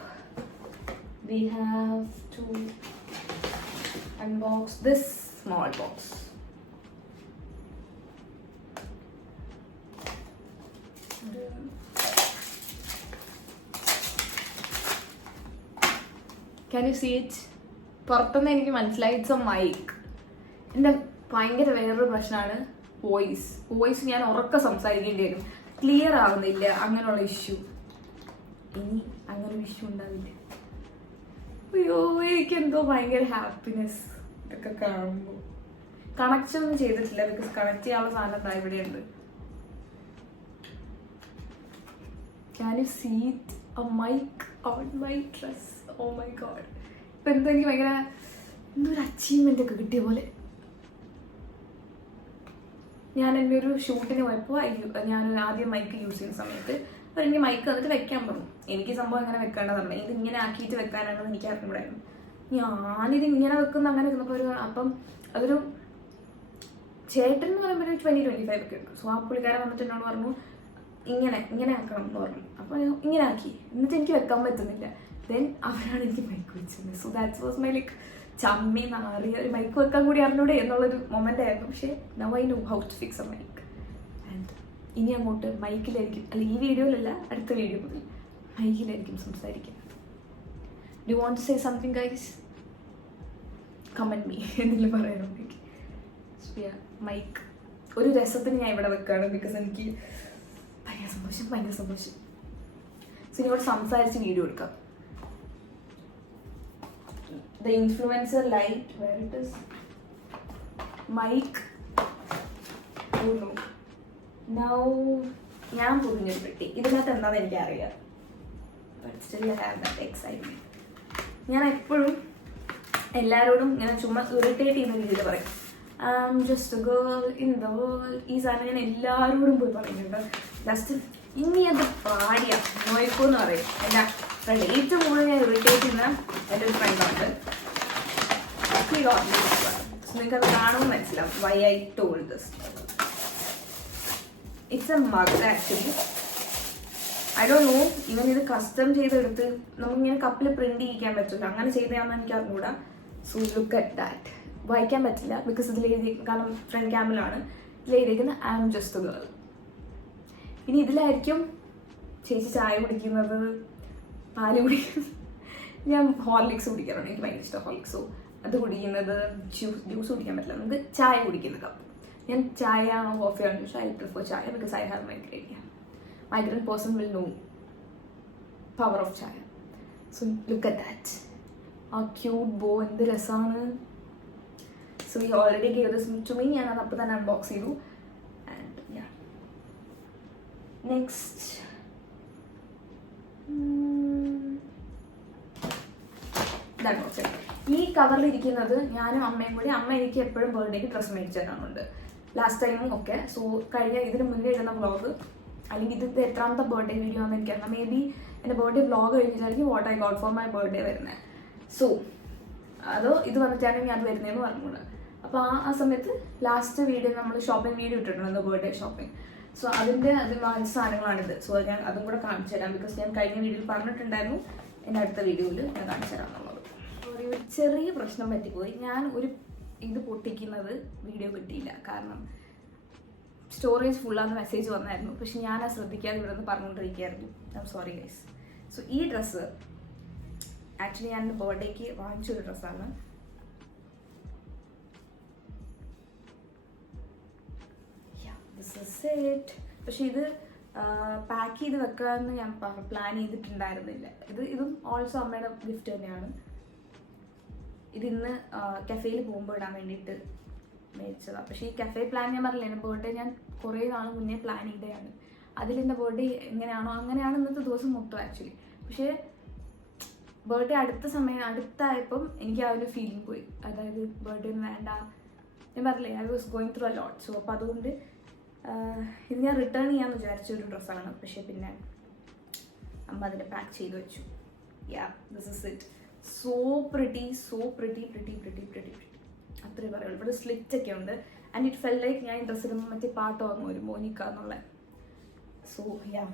we have to unbox this small box. Can you see it? പുറത്തുനിന്ന് എനിക്ക് മനസ്സിലായി ഇറ്റ്സ് എ മൈക്ക്. എൻ്റെ ഭയങ്കര വേറൊരു പ്രശ്നമാണ് വോയിസ് ഞാൻ ഉറക്കെ സംസാരിക്കേണ്ടി വരും, ക്ലിയർ ആവുന്നില്ല, അങ്ങനെയുള്ള ഇഷ്യൂ. ഇനി അങ്ങനെ ഒരു ഇഷ്യൂ ഉണ്ടാവില്ല. അയ്യോ, എനിക്കെന്തോ ഭയങ്കര ഹാപ്പിനെസ് ഇതൊക്കെ കാണുമ്പോൾ. കണക്ഷൻ ഒന്നും ചെയ്തിട്ടില്ല ബിക്കോസ് കണക്ട് ചെയ്യാനുള്ള സാധനം എന്താ ഇവിടെയുണ്ട്. Can you see it? A mic on my dress. Oh my god. ഇപ്പം എന്തോ എനിക്ക് ഭയങ്കര എന്തോ ഒരു അച്ചീവ്മെൻ്റ് ഒക്കെ കിട്ടിയ പോലെ. ഞാൻ എൻ്റെ ഒരു ഷൂട്ടിന് പോയപ്പോൾ ഞാൻ ആദ്യം മൈക്ക് യൂസ് ചെയ്യുന്ന സമയത്ത് അപ്പോൾ എനിക്ക് മൈക്ക് വന്നിട്ട് വെക്കാൻ പറഞ്ഞു. എനിക്ക് സംഭവം എങ്ങനെ വെക്കേണ്ടതാണ്, ഇത് ഇങ്ങനെ ആക്കിയിട്ട് വെക്കാനാണെന്ന് എനിക്ക് അറിഞ്ഞൂടായിരുന്നു. ഞാനിത് ഇങ്ങനെ വെക്കുന്ന അങ്ങനെ ഇരുന്നപ്പോൾ അപ്പം അതൊരു ചേട്ടൻ എന്ന് പറയുമ്പോൾ ഒരു 20-25 ഒക്കെ ഉണ്ട്. സോ ആ പുള്ളിക്കാരൻ വന്നിട്ട് എന്നോട് പറഞ്ഞു ഇങ്ങനെ ആക്കണം എന്ന് പറഞ്ഞു. അപ്പോൾ ഇങ്ങനെ ആക്കി, എന്നിട്ട് എനിക്ക് വെക്കാൻ പറ്റുന്നില്ല. ദെൻ അവരാണ് എനിക്ക് മൈക്ക് വെച്ചത്. So that's was my like ചമ്മി നാറിയ ഒരു മൈക്ക് വെക്കാൻ കൂടി അറിഞ്ഞൂടെ എന്നുള്ളൊരു മൊമെൻ്റ് ആയിരുന്നു. പക്ഷേ now I know how to fix a mic. And ഇനി അങ്ങോട്ട് മൈക്കിലായിരിക്കും, അല്ല ഈ വീഡിയോയിലല്ല അടുത്ത വീഡിയോ മുതൽ മൈക്കിലായിരിക്കും സംസാരിക്കുക. Do want to say something guys? Comment me എന്തെങ്കിലും പറയാനുണ്ടെങ്കിൽ. മൈക്ക് ഒരു രസത്തിന് ഞാൻ ഇവിടെ വെക്കുകയാണ് ബിക്കോസ് എനിക്ക് ഭയങ്കര സന്തോഷം. സോ ഇനിയോട് സംസാരിച്ച് വീഡിയോ എടുക്കാം. The influencer light, where it is? Mic. Oh no. Now, ഞാൻ പൊതിഞ്ഞൊരു പെട്ടി. ഇതിനകത്ത് എന്താണെന്ന് എനിക്കറിയാം, but still I have that excitement. ഞാൻ എപ്പോഴും എല്ലാവരോടും ഇങ്ങനെ ചുമ്മാ ഇറിറ്റേറ്റ് ചെയ്യുന്ന രീതിയിൽ പറയും, I am just a girl in the world. ഈ സാധനം ഞാൻ എല്ലാവരോടും പോയി പറയുന്നുണ്ട്. ജസ്റ്റ് ഇനി അത് പാടിയ നോയിക്കോ എന്ന് പറയും എൻ്റെ ഫ്രണ്ട്. ഏറ്റവും കൂടുതൽ ഞാൻ ഇറിറ്റേറ്റ് ചെയ്യുന്ന എൻ്റെ ഒരു ഫ്രണ്ടുണ്ട്. നിങ്ങൾക്കത് കാണുമ്പോൾ മനസ്സിലാവും why I told this. It's a mug actually. I don't know, ഇവൻ ഇത് കസ്റ്റം ചെയ്തെടുത്ത് നമുക്കിങ്ങനെ കപ്പിൽ പ്രിന്റ് ചെയ്യിക്കാൻ പറ്റില്ല, അങ്ങനെ ചെയ്തതാണെന്ന് എനിക്ക് അറിഞ്ഞൂടാ. So look at that. വായിക്കാൻ പറ്റില്ല ബിക്കോസ് ഇതിൽ എഴുതി, കാരണം ഫ്രണ്ട് ക്യാമിലാണ് ഇതിൽ എഴുതിയിരിക്കുന്നത് I am just a girl. ഇനി ഇതിലായിരിക്കും ചേച്ചി ചായ കുടിക്കുന്നത്, പാല് കുടിക്കുന്നത്. ഞാൻ ഹോർലിക്സ് കുടിക്കാറുണ്ട്, എനിക്ക് ഭയങ്കര ഇഷ്ടം ഹോർലിക്സോ. അത് കുടിക്കുന്നത്, ജ്യൂസ് കുടിക്കാൻ പറ്റില്ല, നമുക്ക് ചായ കുടിക്കുന്ന കപ്പ്. ഞാൻ ചായ ആണോ കോഫി ആണോ ചോദിച്ചാൽ ഐ പ്രിഫർ ചായ because I have migraine. Migrant person will know power of chaya. So look at that. ആ ക്യൂട്ട് ബോ എന്ത് രസമാണ്. So he already gave this to me. ഞാൻ അത് അപ്പോൾ തന്നെ അൺബോക്സ് ചെയ്തു. ആൻഡ് യാ, നെക്സ്റ്റ് ഇതാണ്. ഈ കവറിൽ ഇരിക്കുന്നത് ഞാനും അമ്മയും കൂടി. അമ്മ എനിക്ക് എപ്പോഴും ബർത്ത്ഡേക്ക് ഡ്രസ്സ് മേടിച്ചു തരാറുണ്ട്, ലാസ്റ്റ് ടൈമും ഒക്കെ. സോ കഴിഞ്ഞ ഇതിന് മുന്നേ ഇടുന്ന വ്ളോഗ്, അല്ലെങ്കിൽ ഇത് എത്രാമത്തെ ബർത്ത്ഡേ വീഡിയോ ആണെന്ന് എനിക്കറിയാം. മേ ബി എൻ്റെ ബർത്ത്ഡേ വ്ളോഗ് കഴിഞ്ഞിട്ടായിരിക്കും what I got for my birthday വരുന്നത്. സോ അതോ ഇത് വന്നിട്ടാണെങ്കിൽ ഞാൻ വരുന്നതെന്ന് പറഞ്ഞുകൊണ്ട്. അപ്പോൾ ആ സമയത്ത് ലാസ്റ്റ് വീഡിയോ നമ്മൾ ഷോപ്പിംഗ് വീഡിയോ ഇട്ടിട്ടുണ്ട്, ബർത്ത്ഡേ ഷോപ്പിംഗ്. സോ അതിൽ വാങ്ങിച്ച സാധനങ്ങളാണിത്. സോ ഞാൻ അതും കൂടെ കാണിച്ചു തരാം, ബിക്കോസ് ഞാൻ കഴിഞ്ഞ വീഡിയോയിൽ പറഞ്ഞിട്ടുണ്ടായിരുന്നു എൻ്റെ അടുത്ത വീഡിയോയിൽ ഞാൻ കാണിച്ചു തരാം എന്നുള്ളത്. ഒരു ചെറിയ പ്രശ്നം പറ്റിപ്പോയി. ഞാൻ ഒരു ഇത് പൊട്ടിക്കുന്നത് വീഡിയോ കിട്ടിയില്ല, കാരണം സ്റ്റോറേജ് ഫുള്ളാന്ന് മെസ്സേജ് വന്നായിരുന്നു. പക്ഷെ ഞാൻ ആ ശ്രദ്ധിക്കാതെ ഇവിടെ നിന്ന് പറഞ്ഞുകൊണ്ടിരിക്കുകയായിരുന്നു. I'm sorry guys. So ഈ ഡ്രസ്സ് ആക്ച്വലി ഞാൻ ബർത്ത്ഡേക്ക് വാങ്ങിച്ചൊരു ഡ്രസ്സാണ്. പക്ഷെ ഇത് പാക്ക് ചെയ്ത് വെക്കാമെന്ന് ഞാൻ പ്ലാൻ ചെയ്തിട്ടുണ്ടായിരുന്നില്ല. ഇതും ഓൾസോ അമ്മയുടെ ഗിഫ്റ്റ് തന്നെയാണ്. ഇതിന്ന് കഫേയിൽ പോകുമ്പോൾ ഇടാൻ വേണ്ടിയിട്ട് മേടിച്ചതാണ്. പക്ഷേ ഈ കഫേ പ്ലാൻ ഞാൻ പറഞ്ഞില്ല, എൻ്റെ ബർത്ത്ഡേ ഞാൻ കുറേ നാൾ മുന്നേ പ്ലാൻ ചെയ്തതാണ്. അതിലെൻ്റെ ബർത്ത്ഡേ എങ്ങനെയാണോ അങ്ങനെയാണ് ഇന്നത്തെ ദിവസം മൊത്തം ആക്ച്വലി. പക്ഷേ ബർത്ത്ഡേ അടുത്തായപ്പം എനിക്ക് ആ ഒരു ഫീലിംഗ് പോയി. അതായത് ബർത്ത്ഡേ ഒന്നും വേണ്ട, ഞാൻ പറഞ്ഞില്ലേ I was going through a lot. So അപ്പോൾ അതുകൊണ്ട് ഇത് ഞാൻ റിട്ടേൺ ചെയ്യാമെന്ന് വിചാരിച്ചൊരു ഡ്രസ്സാണ്. പക്ഷേ പിന്നെ അമ്മ അതിനെ പാക്ക് ചെയ്ത് വെച്ചു. Yeah, this is it. So pretty, so pretty pretty pretty pretty pretty അത്രേ പറയുള്ളൂ. ഇവിടെ സ്ലിറ്റ് ഒക്കെ ഉണ്ട്. ആൻഡ് ഇറ്റ് ഫെൽ ലൈക്ക് ഞാൻ ഈ ഡ്രസ്സ് ഇടുമ്പോൾ മറ്റേ പാട്ട് വാങ്ങും ഒരു മോനിക്ക എന്നുള്ള. So yeah,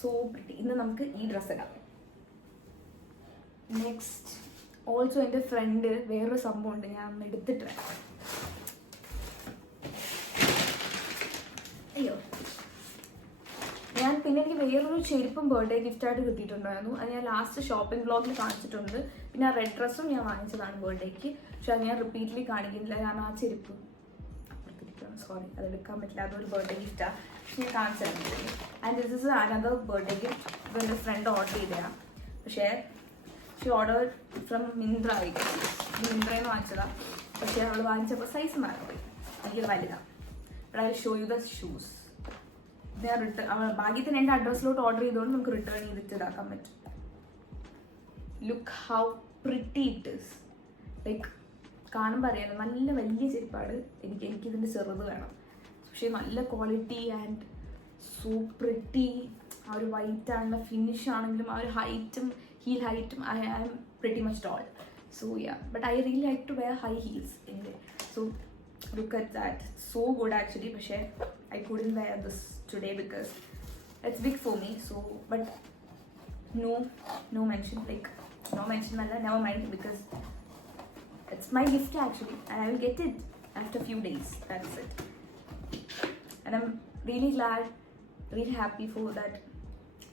so pretty. ഇന്ന് നമുക്ക് ഈ ഡ്രസ്സ് ഇടാം. നെക്സ്റ്റ് ഓൾസോ എൻ്റെ ഫ്രണ്ട് വേറൊരു സംഭവം ഉണ്ട്, ഞാൻ ഒന്ന് എടുത്തിട്ട് വരാം. അയ്യോ, പിന്നെ എനിക്ക് വേറൊരു ചെരുപ്പും ബർത്ത്ഡേ ഗിഫ്റ്റായിട്ട് കിട്ടിയിട്ടുണ്ടായിരുന്നു. അത് ഞാൻ ലാസ്റ്റ് ഷോപ്പിംഗ് വ്ളോഗിൽ കാണിച്ചിട്ടുണ്ട്. പിന്നെ ആ റെഡ് ഡ്രസ്സും ഞാൻ വാങ്ങിച്ചതാണ് ബർത്ത്ഡേക്ക്. പക്ഷെ അത് ഞാൻ റിപ്പീറ്റ്ലി കാണിക്കുന്നില്ല, കാരണം ആ ചെരുപ്പ് അപ്പുറത്തിരിക്കുകയാണ്. സോറി, അത് എടുക്കാൻ പറ്റില്ല. അതൊരു ബർത്ത്ഡേ ഗിഫ്റ്റാണ്. പക്ഷെ ഞാൻ കാണിച്ചു തരുന്നത്. And this is another birthday gift. ഇത് എൻ്റെ ഫ്രണ്ട് ഓർഡർ ചെയ്തതാണ്. പക്ഷേ ഷി ഓർഡർ ഫ്രം മിന്ത്ര ആയിരിക്കും. ഇത് മിന്ത്രയിൽ നിന്ന് വാങ്ങിച്ചതാണ്. പക്ഷേ അവൾ വാങ്ങിച്ചപ്പോൾ സൈസ് മാറിപ്പോയി, ഭയങ്കര വലുതാണ്. But I will show you the shoes. ഭാഗ്യത്തിന് എൻ്റെ അഡ്രസ്സിലോട്ട് ഓർഡർ ചെയ്തുകൊണ്ട് നമുക്ക് റിട്ടേൺ ചെയ്തിട്ട് ഇതാക്കാൻ പറ്റും. Look how pretty it is. Like കാണുമ്പോൾ അറിയാലോ, നല്ല വലിയ ചെരുപ്പാട്. എനിക്കിതിൻ്റെ ചെറുത് വേണം. പക്ഷേ നല്ല ക്വാളിറ്റി ആൻഡ് സോ പ്രിറ്റി. ആ ഒരു വൈറ്റ് ആണെങ്കിലും ഫിനിഷ് ആണെങ്കിലും ആ ഒരു ഹൈറ്റും ഹീൽ ഹൈറ്റും I am pretty much tall. So yeah, but I really like to wear high heels anyway. So look at that, so good actually. പക്ഷേ I couldn't wear this today because it's big for me. So but no mention, like no mention malla, never mind, because it's my gift actually and I will get it after few days. That's it. And I'm really glad, really happy for that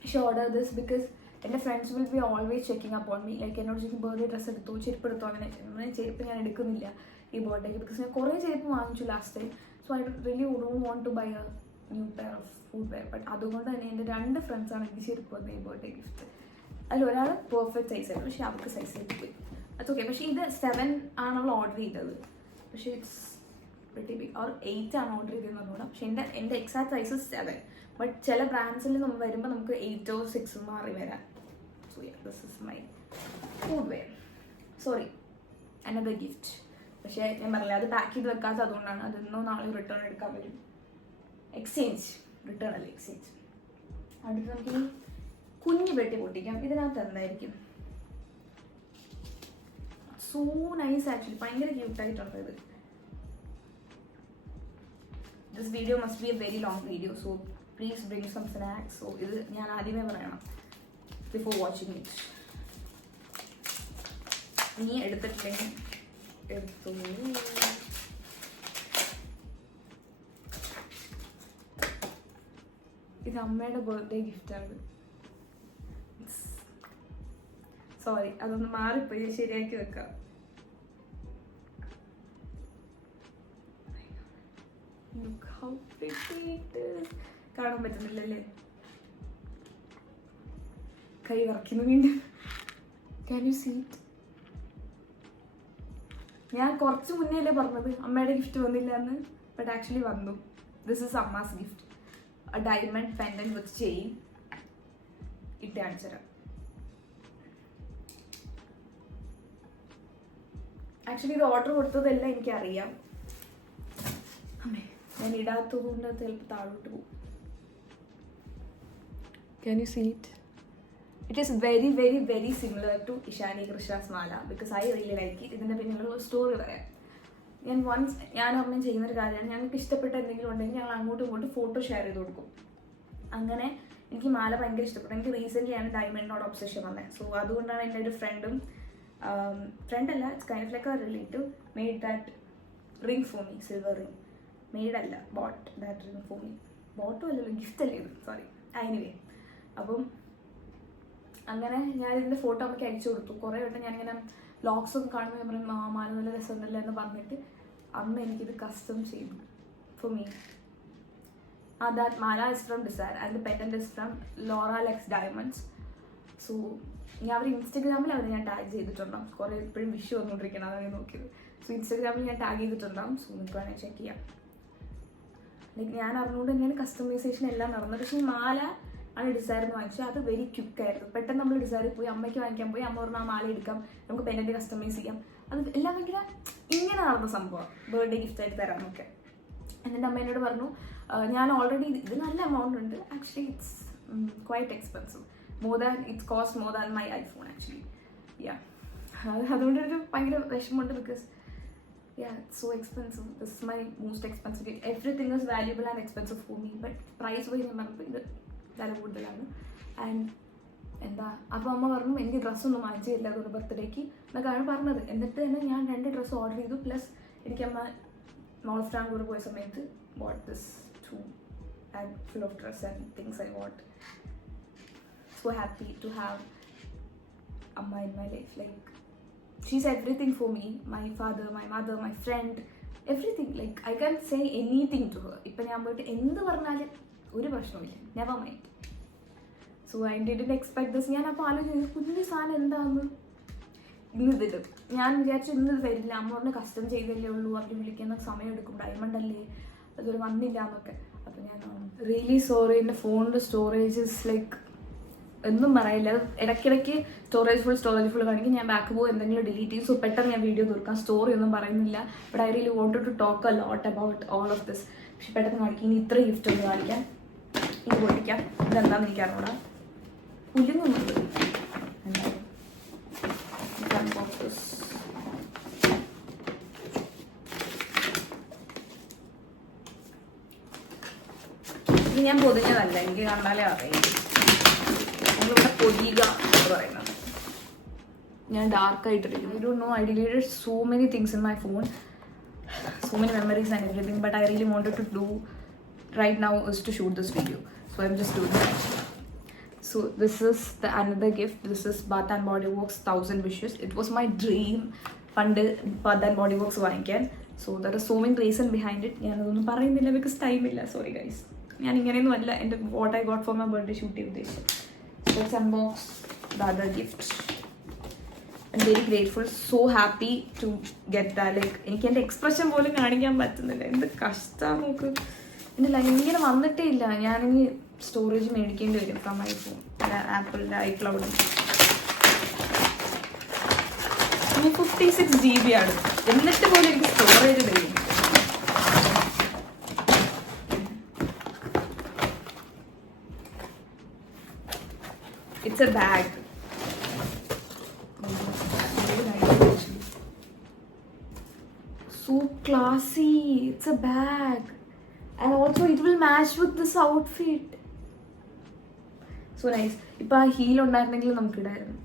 she ordered this, because എൻ്റെ friends will be always checking up on me. Like എന്നോട് ചോദിക്കും birthday dress എടുത്തോ, ചെരുപ്പ് എടുത്തോ. അങ്ങനെ ചെരുപ്പ് ഞാൻ എടുക്കുന്നില്ല ഈ ബർത്ത്ഡേക്ക്, ബിക്കോസ് ഞാൻ കുറേ ചെരുപ്പ് വാങ്ങിച്ചു last time. So I really don't want to buy a new pair of footwear. ബട്ട് അതുകൊണ്ട് തന്നെ എൻ്റെ 2 ഫ്രണ്ട്സാണ് എനിക്ക് ചെരുപ്പ് വന്നത് ഈ ബർത്ത്ഡേ ഗിഫ്റ്റ്. അതിൽ ഒരാൾ പെർഫെക്റ്റ് സൈസ് ആയിരുന്നു, പക്ഷേ അവർക്ക് സൈസ് ആയിട്ട് പോയി. അത് ഓക്കെ. പക്ഷേ ഇത് 7 ആണല്ലോ ഓർഡർ ചെയ്തത്, പക്ഷേ ഇറ്റ്സ് വെരി ബിഗ്. ഓർ 8 ആണ് ഓർഡർ ചെയ്തതെന്ന് പറഞ്ഞുകൂടാ. പക്ഷേ എൻ്റെ എക്സാക്ട് സൈസ് 7. ബട്ട് ചില ബ്രാൻഡ്സിൽ നമ്മൾ വരുമ്പോൾ നമുക്ക് 8 or 6 മാറി വരാം. So yeah, this is my food wear. Sorry, another gift. പക്ഷേ ഞാൻ പറഞ്ഞില്ല, അത് പാക്ക് ചെയ്ത് വെക്കാത്ത അതുകൊണ്ടാണ്. അതൊന്നോ നാളെ റിട്ടേൺ എടുക്കാൻ വരും. എക്സ്ചേഞ്ച്, റിട്ടേൺ അല്ലേ, എക്സ്ചേഞ്ച്. അടുത്ത് നമുക്ക് കുഞ്ഞു പെട്ടി പൊട്ടിക്കാം. ഇതിനകത്ത് എന്തായിരിക്കും? സോ നൈസ് ആക്ച്വലി, ഭയങ്കര ക്യൂട്ടായിട്ടുണ്ട് ഇത്. This video must be a very long video, so please bring some snacks. So ഇത് ഞാൻ ആദ്യമേ പറയണം before watching it. നീ എടുത്തിട്ടില്ലെങ്കിൽ എടുത്തു. ഇത് അമ്മയുടെ ബർത്ത്ഡേ ഗിഫ്റ്റാണ്. സോറി, അതൊന്ന് മാറിപ്പോയി, ശരിയാക്കി വെക്കാം. Look how pretty it is. കാണാൻ പറ്റുന്നില്ലല്ലേ? കൈ വറക്കുന്നു വീണ്ടും. Can you see it? ഞാൻ കുറച്ച് മുന്നേ അല്ലേ പറഞ്ഞത് അമ്മയുടെ ഗിഫ്റ്റ് വന്നില്ല എന്ന്, ബട്ട് ആക്ച്വലി വന്നു. This is Amma's gift, A diamond pendant with chain. ഇട്ട് കാണിച്ചുതരാം. ആക്ച്വലി ഇത് ഓർഡർ കൊടുത്തതെല്ലാം എനിക്കറിയാം. അമ്മേ, ഞാൻ ഇടാത്തത് കൊണ്ട് ചിലപ്പോൾ താഴോട്ട് പോകും. Can you see it? It is very very very similar to Ishani Krishna's mala because I really like it. ഇതിൻ്റെ പിന്നിലുള്ള സ്റ്റോറി പറയാം. ഞാൻ അമ്മയും ചെയ്യുന്നൊരു കാര്യമാണ്, ഞങ്ങൾക്ക് ഇഷ്ടപ്പെട്ട എന്തെങ്കിലും ഉണ്ടെങ്കിൽ ഞങ്ങൾ അങ്ങോട്ടും ഇങ്ങോട്ടും ഫോട്ടോ ഷെയർ ചെയ്ത് കൊടുക്കും. അങ്ങനെ എനിക്ക് മാല ഭയങ്കര ഇഷ്ടപ്പെട്ടു. എനിക്ക് റീസെൻ്റ്ലിയാണ് ഡയമണ്ടിനോട് ഒബ്സഷൻ വന്നത്. സോ അതുകൊണ്ടാണ് എൻ്റെ ഒരു ഫ്രണ്ടും, ഫ്രണ്ടല്ല, it's kind of like a relative, made that ring for me. Silver ring മെയ്ഡല്ല, bought that ring for me. ബോട്ടോ അല്ലല്ലോ, ഗിഫ്റ്റ് അല്ലേ ഇത്, സോറി. എനിവേ, അപ്പം അങ്ങനെ ഞാൻ ഇതിൻ്റെ ഫോട്ടോ അമ്മയ്ക്ക് അയച്ചു കൊടുത്തു. കുറേ വട്ടം ഞാനിങ്ങനെ വ്ളോഗ്സ് ഒക്കെ കാണുമ്പോൾ ഞാൻ പറയും മാല നല്ല രസമുണ്ടല്ലോ എന്ന് പറഞ്ഞിട്ട് അന്ന് എനിക്കിത് കസ്റ്റം ചെയ്തു ഫോർ മീ. ദാറ്റ് മാല is from Desire and the pendant is from Loralex diamonds. So ഞാൻ അവർ ഇൻസ്റ്റഗ്രാമിൽ ഞാൻ ടാഗ് ചെയ്തിട്ടുണ്ടാവും. കുറേ എപ്പോഴും വിഷു വന്നുകൊണ്ടിരിക്കണം, അതാണ് നോക്കിയത്. സോ ഇൻസ്റ്റഗ്രാമിൽ ഞാൻ ടാഗ് ചെയ്തിട്ടുണ്ടാവും. സോ നിങ്ങൾക്ക് വേണമെങ്കിൽ ചെക്ക് ചെയ്യാം. ലൈക്ക് ഞാൻ അറിഞ്ഞുകൊണ്ട് തന്നെയാണ് കസ്റ്റമൈസേഷൻ എല്ലാം നടന്നത്. പക്ഷേ ഈ മാല ആണ് ഡിസൈറിന് വാങ്ങിച്ചത്. അത് വെരി ക്വിക്കായിരുന്നു. പെട്ടെന്ന് നമ്മൾ ഡിസൈറിൽ പോയി അമ്മയ്ക്ക് വാങ്ങിക്കാൻ പോയി, അമ്മ പറഞ്ഞാൽ ആ മാല എടുക്കാം, നമുക്ക് പെൻഡന്റ് കസ്റ്റമൈസ് ചെയ്യാം. അത് എല്ലാം ഭയങ്കര ഇങ്ങനെ നടന്ന സംഭവം, ബർത്ത്ഡേ ഗിഫ്റ്റായിട്ട് തരാമെന്നൊക്കെ. എൻ്റെ അമ്മ എന്നോട് പറഞ്ഞു, ഞാൻ ഓൾറെഡി ഇത് നല്ല എമൗണ്ട് ഉണ്ട്, actually it's quite expensive, it's cost more than my iPhone actually. അതുകൊണ്ടൊരു ഭയങ്കര വിഷമമുണ്ട് because it's so expensive. This is my most expensive gift. Everything is valuable and expensive for me, but price wise നമുക്ക് ഇത് വില കൂടുതലാണ്. And എന്താ അപ്പോൾ അമ്മ പറഞ്ഞു എനിക്ക് ഡ്രസ്സൊന്നും വാങ്ങിച്ചില്ല അതുകൊണ്ട് ബർത്ത്ഡേക്ക് എന്നൊക്കെയാണ് പറഞ്ഞത്. എന്നിട്ട് തന്നെ ഞാൻ 2 ഡ്രസ്സ് ഓർഡർ ചെയ്തു. പ്ലസ് എനിക്ക് അമ്മ മോൾ ഓഫ് ട്രാങ്കൂർ പോയ സമയത്ത് bought this too and full of dress and things I bought. So happy to have Amma in my life. Like she's everything for me, my father, my mother, my friend, everything. Like I can't say anything to her. ഇപ്പം ഞാൻ പോയിട്ട് എന്ത് പറഞ്ഞാലും ഒരു പ്രശ്നമില്ല, never mind. So I didn't expect this. ഞാൻ അപ്പോൾ ആലോചിച്ചു കുഞ്ഞു സാധനം എന്താന്ന്. ഇന്ന് ഇതിടും ഞാൻ വിചാരിച്ചു ഇന്ന് ഇത് വരില്ല, അമ്മ പറഞ്ഞ് കസ്റ്റം ചെയ്തല്ലേ ഉള്ളൂ, അവർ വിളിക്കുന്ന സമയം എടുക്കും, ഡയമണ്ട് അല്ലേ, അതൊരു വന്നില്ല എന്നൊക്കെ. അപ്പോൾ ഞാൻ റിയലി സോറി. എൻ്റെ ഫോണിൻ്റെ സ്റ്റോറേജ് ഇസ് ലൈക്ക് ഒന്നും പറയില്ല. ഇടയ്ക്കിടയ്ക്ക് സ്റ്റോറേജ് ഫുൾ കാണിക്കും. ഞാൻ ബാക്ക് പോകും എന്തെങ്കിലും ഡിലീറ്റ് ചെയ്യും. സോ പെട്ടെന്ന് ഞാൻ വീഡിയോ തീർക്കാം, സ്റ്റോറി ഒന്നും പറയുന്നില്ല. But I really wanted to talk a lot about all of this. പക്ഷെ പെട്ടെന്ന് കാണിക്കും. ഇനി ഇത്ര ഗിഫ്റ്റ് ഒന്ന് കാണിക്കാം, ഇത് പൊട്ടിക്കാം. ഇതെന്താണെന്ന് എനിക്ക് അറിഞ്ഞൂടാ, കുലുങ്ങുന്നുണ്ട്. ഇത് ഞാൻ പൊതിഞ്ഞതല്ല, എനിക്ക് കണ്ടാലേ അറിയാം. നമ്മളിവിടെ പൊതിയുക എന്ന് പറയുന്നത്. ഞാൻ ഡാർക്കായിട്ടിരിക്കുന്നു. I don't know, I deleted so many things in my phone, so many memories and everything, but I really wanted to do right now is to shoot this video, so I'm just doing that. So this is the another gift. This is Bath and Body Works 1000 wishes. It was my dream fund Bath and Body Works വാങ്ങിക്കാൻ. So there are so many reasons behind it. ഞാനതൊന്നും പറയുന്നില്ല because time ഇല്ല, sorry guys. ഞാൻ ഇങ്ങനെയൊന്നും അല്ല എൻ്റെ what I got for my birthday shoot ഉദ്ദേശിച്ചത്. So let's unbox the other gift. I'm very grateful, so happy to get that. Like എനിക്ക് എൻ്റെ എക്സ്പ്രഷൻ പോലും കാണിക്കാൻ പറ്റുന്നില്ല, എന്ത് കഷ്ടമാണ് നോക്ക്. എൻ്റെ ലൈൻ ഇങ്ങനെ വന്നിട്ടേ ഇല്ല. ഞാനിനി സ്റ്റോറേജ് മേടിക്കേണ്ടി വരും ഫ്രം ഐഫോൺ, ആപ്പിളിൻ്റെ ഐക്ലൗഡിൽ. 256 GB ആണ്, എന്നിട്ട് പോലും എനിക്ക് സ്റ്റോറേജ് തരും. It's a bag. So classy. It's a bag. And also it will match with this outfit. So nice. ഇപ്പോൾ ആ ഹീൽ ഉണ്ടായിരുന്നെങ്കിൽ നമുക്ക് ഇടായിരുന്നു.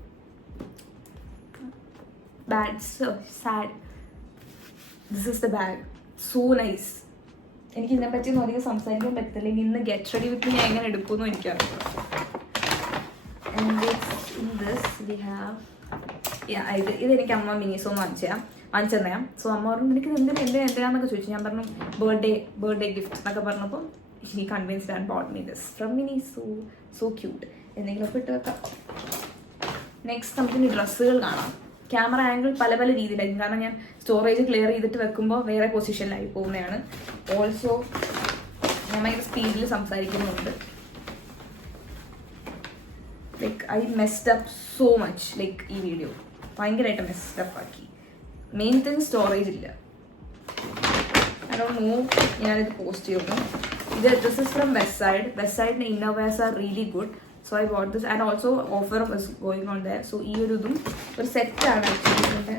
Bad, so sad. This is the bag. So nice. എനിക്ക് ഇതിനെപ്പറ്റിയൊന്നും അധികം സംസാരിക്കാൻ പറ്റില്ല. ഇന്ന് ഗെറ്റ് റെഡി വിത്ത് ഞാൻ എങ്ങനെ എടുക്കുമെന്നും എനിക്കറിയാം. And in this we have ഇതെനിക്ക് അമ്മ മിനിസോ വാങ്ങിച്ചു തന്നെയാ. സോ അമ്മ പറഞ്ഞു എനിക്ക് എന്തിനാന്നൊക്കെ ചോദിച്ചു. ഞാൻ പറഞ്ഞു ബർത്ത്ഡേ ഗിഫ്റ്റ് എന്നൊക്കെ പറഞ്ഞപ്പോൾ she convinced and boat me this from Miniso. So cute. എന്തെങ്കിലുമൊക്കെ ഇട്ട് വെക്കാം. നെക്സ്റ്റ് നമുക്കിനി ഡ്രസ്സുകൾ കാണാം. ക്യാമറ ആംഗിൾ പല പല രീതിയിലായിരിക്കും, കാരണം ഞാൻ സ്റ്റോറേജ് ക്ലിയർ ചെയ്തിട്ട് വെക്കുമ്പോൾ വേറെ പൊസിഷനിലായി പോകുന്നതാണ്. ഓൾസോ ഞാൻ ഭയങ്കര സ്പീഡിൽ സംസാരിക്കുന്നുണ്ട്. Like I messed up so much. Like ഈ വീഡിയോ ഭയങ്കരമായിട്ട് മെസ്ഡ് അപ്പ് ആക്കി. മെയിൻ തിങ് സ്റ്റോറേജ് ഇല്ല. ഐ ഡോണ്ട് നോ ഞാനിത് പോസ്റ്റ് ചെയ്യുന്നു. This is from Westside. Westside innerwears are really good. So I bought this, and also offer was going on there. So ee oru idum or set aanu actually.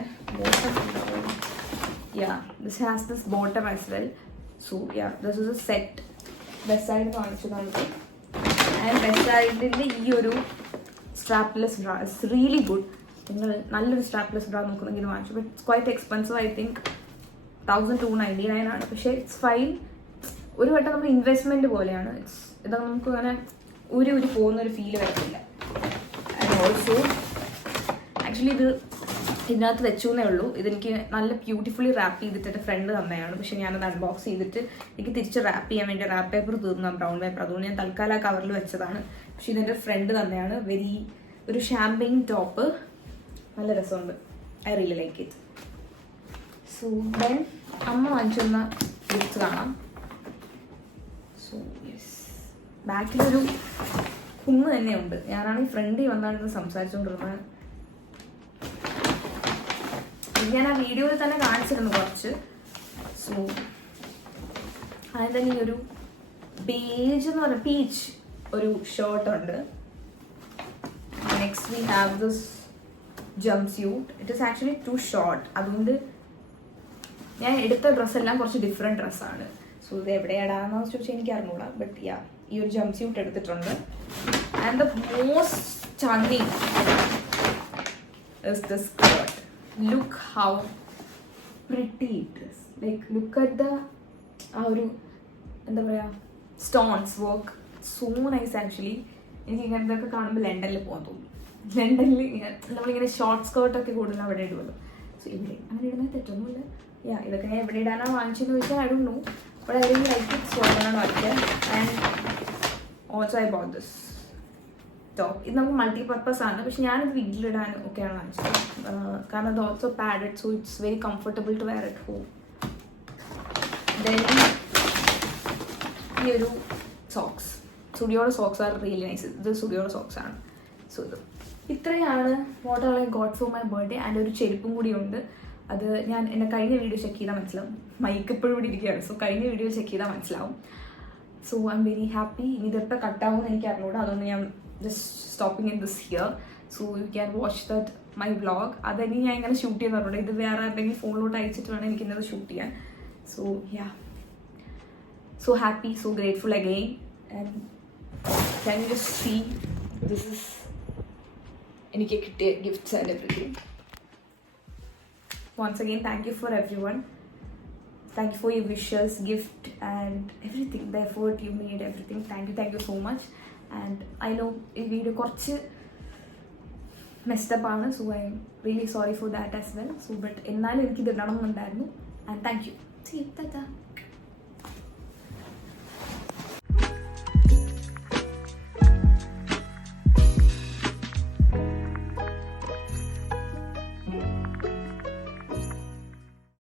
Yeah, this has this bottom as well. So yeah, this is a set. Westside കാണിച്ചു നമുക്ക്. And Westside ന്റെ ഈ ഒരു strapless bra is really good. നിങ്ങൾ നല്ലൊരു strapless bra നോക്കുന്നെങ്കിൽ വാങ്ങിച്ചു. But it's quite expensive. I think 1299 ആണ്. പക്ഷേ it's fine. ഒരു വട്ടം നമ്മൾ ഇൻവെസ്റ്റ്മെൻറ്റ് പോലെയാണ്. ഇതൊക്കെ നമുക്ക് അങ്ങനെ ഒരു പോകുന്നൊരു ഫീല് വരത്തില്ല. ആൻഡ് ഓൾസോ ആക്ച്വലി ഇതിനകത്ത് വെച്ചു എന്നേ ഉള്ളൂ. ഇതെനിക്ക് നല്ല ബ്യൂട്ടിഫുള്ളി റാപ്പ് ചെയ്തിട്ട് എൻ്റെ ഫ്രണ്ട് തന്നെയാണ്. പക്ഷേ ഞാനത് അൺബോക്സ് ചെയ്തിട്ട് എനിക്ക് തിരിച്ച് റാപ്പ് ചെയ്യാൻ വേണ്ടി റാപ്പ് പേപ്പർ തീർന്നു, ബ്രൗൺ പേപ്പർ. അതുകൊണ്ട് ഞാൻ തൽക്കാലം ആ കവറിൽ വെച്ചതാണ്. പക്ഷേ ഇതെൻ്റെ ഫ്രണ്ട് തന്നെയാണ്. ഒരു ഷാമ്പയിൻ ടോപ്പ്, നല്ല രസമുണ്ട്. I really like it. So then അമ്മ വാങ്ങിച്ചെന്ന ഗിഫ്റ്റ്സ് കാണാം. സോ യെസ്, ബാക്കിലൊരു കുന്ന് തന്നെയുണ്ട്. ഞാനാണെങ്കിൽ ഫ്രണ്ടിൽ വന്നാണ് സംസാരിച്ചുകൊണ്ടിരുന്നത്. ഞാൻ ആ വീഡിയോയിൽ തന്നെ കാണിച്ചിരുന്നു കുറച്ച്. സോ അതിൽ തന്നെ ഈ ഒരു ബേജ് എന്ന് പറഞ്ഞ പീച്ച് ഒരു ഷർട്ട് ഉണ്ട്. Next we have this jumpsuit. It is actually too short. അതുകൊണ്ട് ഞാൻ എടുത്ത ഡ്രസ്സെല്ലാം കുറച്ച് ഡിഫറെൻറ്റ് ഡ്രസ്സാണ്. സോ ഇത് എവിടെയാടാന്ന് ചോദിച്ചാൽ എനിക്ക് അറിഞ്ഞൂടാ. ബട്ട് യാ, ഈ ഒരു ജംപ് സ്യൂട്ട് എടുത്തിട്ടുണ്ട്. And the most stunning is this skirt. Look how pretty it is. Like look at the ആ ഒരു എന്താ പറയുക stones work. So nice actually. എനിക്ക് ഇങ്ങനത്തൊക്കെ കാണുമ്പോൾ ലണ്ടനിൽ പോകാൻ തോന്നും. ലണ്ടനിൽ നമ്മളിങ്ങനെ ഷോർട്ട് സ്കേർട്ടൊക്കെ കൂടുതൽ അവിടെ ഇടുമല്ലോ. സോ ഇവിടെ അങ്ങനെ ഇടുന്നത് തെറ്റൊന്നുമില്ല. യാ, ഇതൊക്കെ ഞാൻ എവിടെ ഇടാനാണ് വാങ്ങിച്ചതെന്ന് ചോദിച്ചാൽ I don't no. But I really like it. So അതാണ് വാങ്ങിച്ചത്. And also I boat this top. ഇത് നമുക്ക് മൾട്ടിപർപ്പസ് ആണ്. പക്ഷെ ഞാനിത് വീട്ടിലിടാൻ ഒക്കെയാണ് വാങ്ങിച്ചത്. കാരണം ഇത് also padded. So it's very comfortable to wear at home. Then ഈ ഒരു സോക്സ്, സ്റ്റുഡിയോയുടെ സോക്സ് ആർ റിയലി നൈസ്. ഇത് സ്റ്റുഡിയോയുടെ സോക്സ് ആണ്. സോ ഇത് ഇത്രയാണ് what are I got for my birthday. And ഒരു ചെരുപ്പും കൂടി ഉണ്ട്. അത് ഞാൻ എൻ്റെ കഴിഞ്ഞ വീഡിയോ ചെക്ക് ചെയ്താൽ മനസ്സിലാവും. മൈക്ക് ഇപ്പോഴും ഇവിടെ ഇരിക്കുകയാണ്. സോ കഴിഞ്ഞ വീഡിയോ ചെക്ക് ചെയ്താൽ മനസ്സിലാവും. So I am very happy. ഇനി ഇതെപ്പോൾ കട്ടാവുമെന്ന് എനിക്ക് അറിഞ്ഞൂടാ. അതുകൊണ്ട് ഞാൻ just stopping in this here. So you can watch that my vlog. അതിനി ഞാൻ ഇങ്ങനെ ഷൂട്ട് ചെയ്യാൻ പറഞ്ഞിട്ടുണ്ട്. ഇത് വേറെ ആരുടെങ്കിലും ഫോണിലോട്ട് അയച്ചിട്ട് വേണം എനിക്ക് ഇന്നത് ഷൂട്ട് ചെയ്യാൻ. So yeah, so happy, so grateful again. And can you just see this is എനിക്ക് കിട്ടിയ gifts and everything. Once again, thank you for everyone. Thank you for your wishes, gift and everything. The effort you made, everything. Thank you so much. And I know this video korchu messed up aanu, so I am really sorry for that as well. So but ennalum eniki idu nadanunundarnu. And thank you. See you. Tata.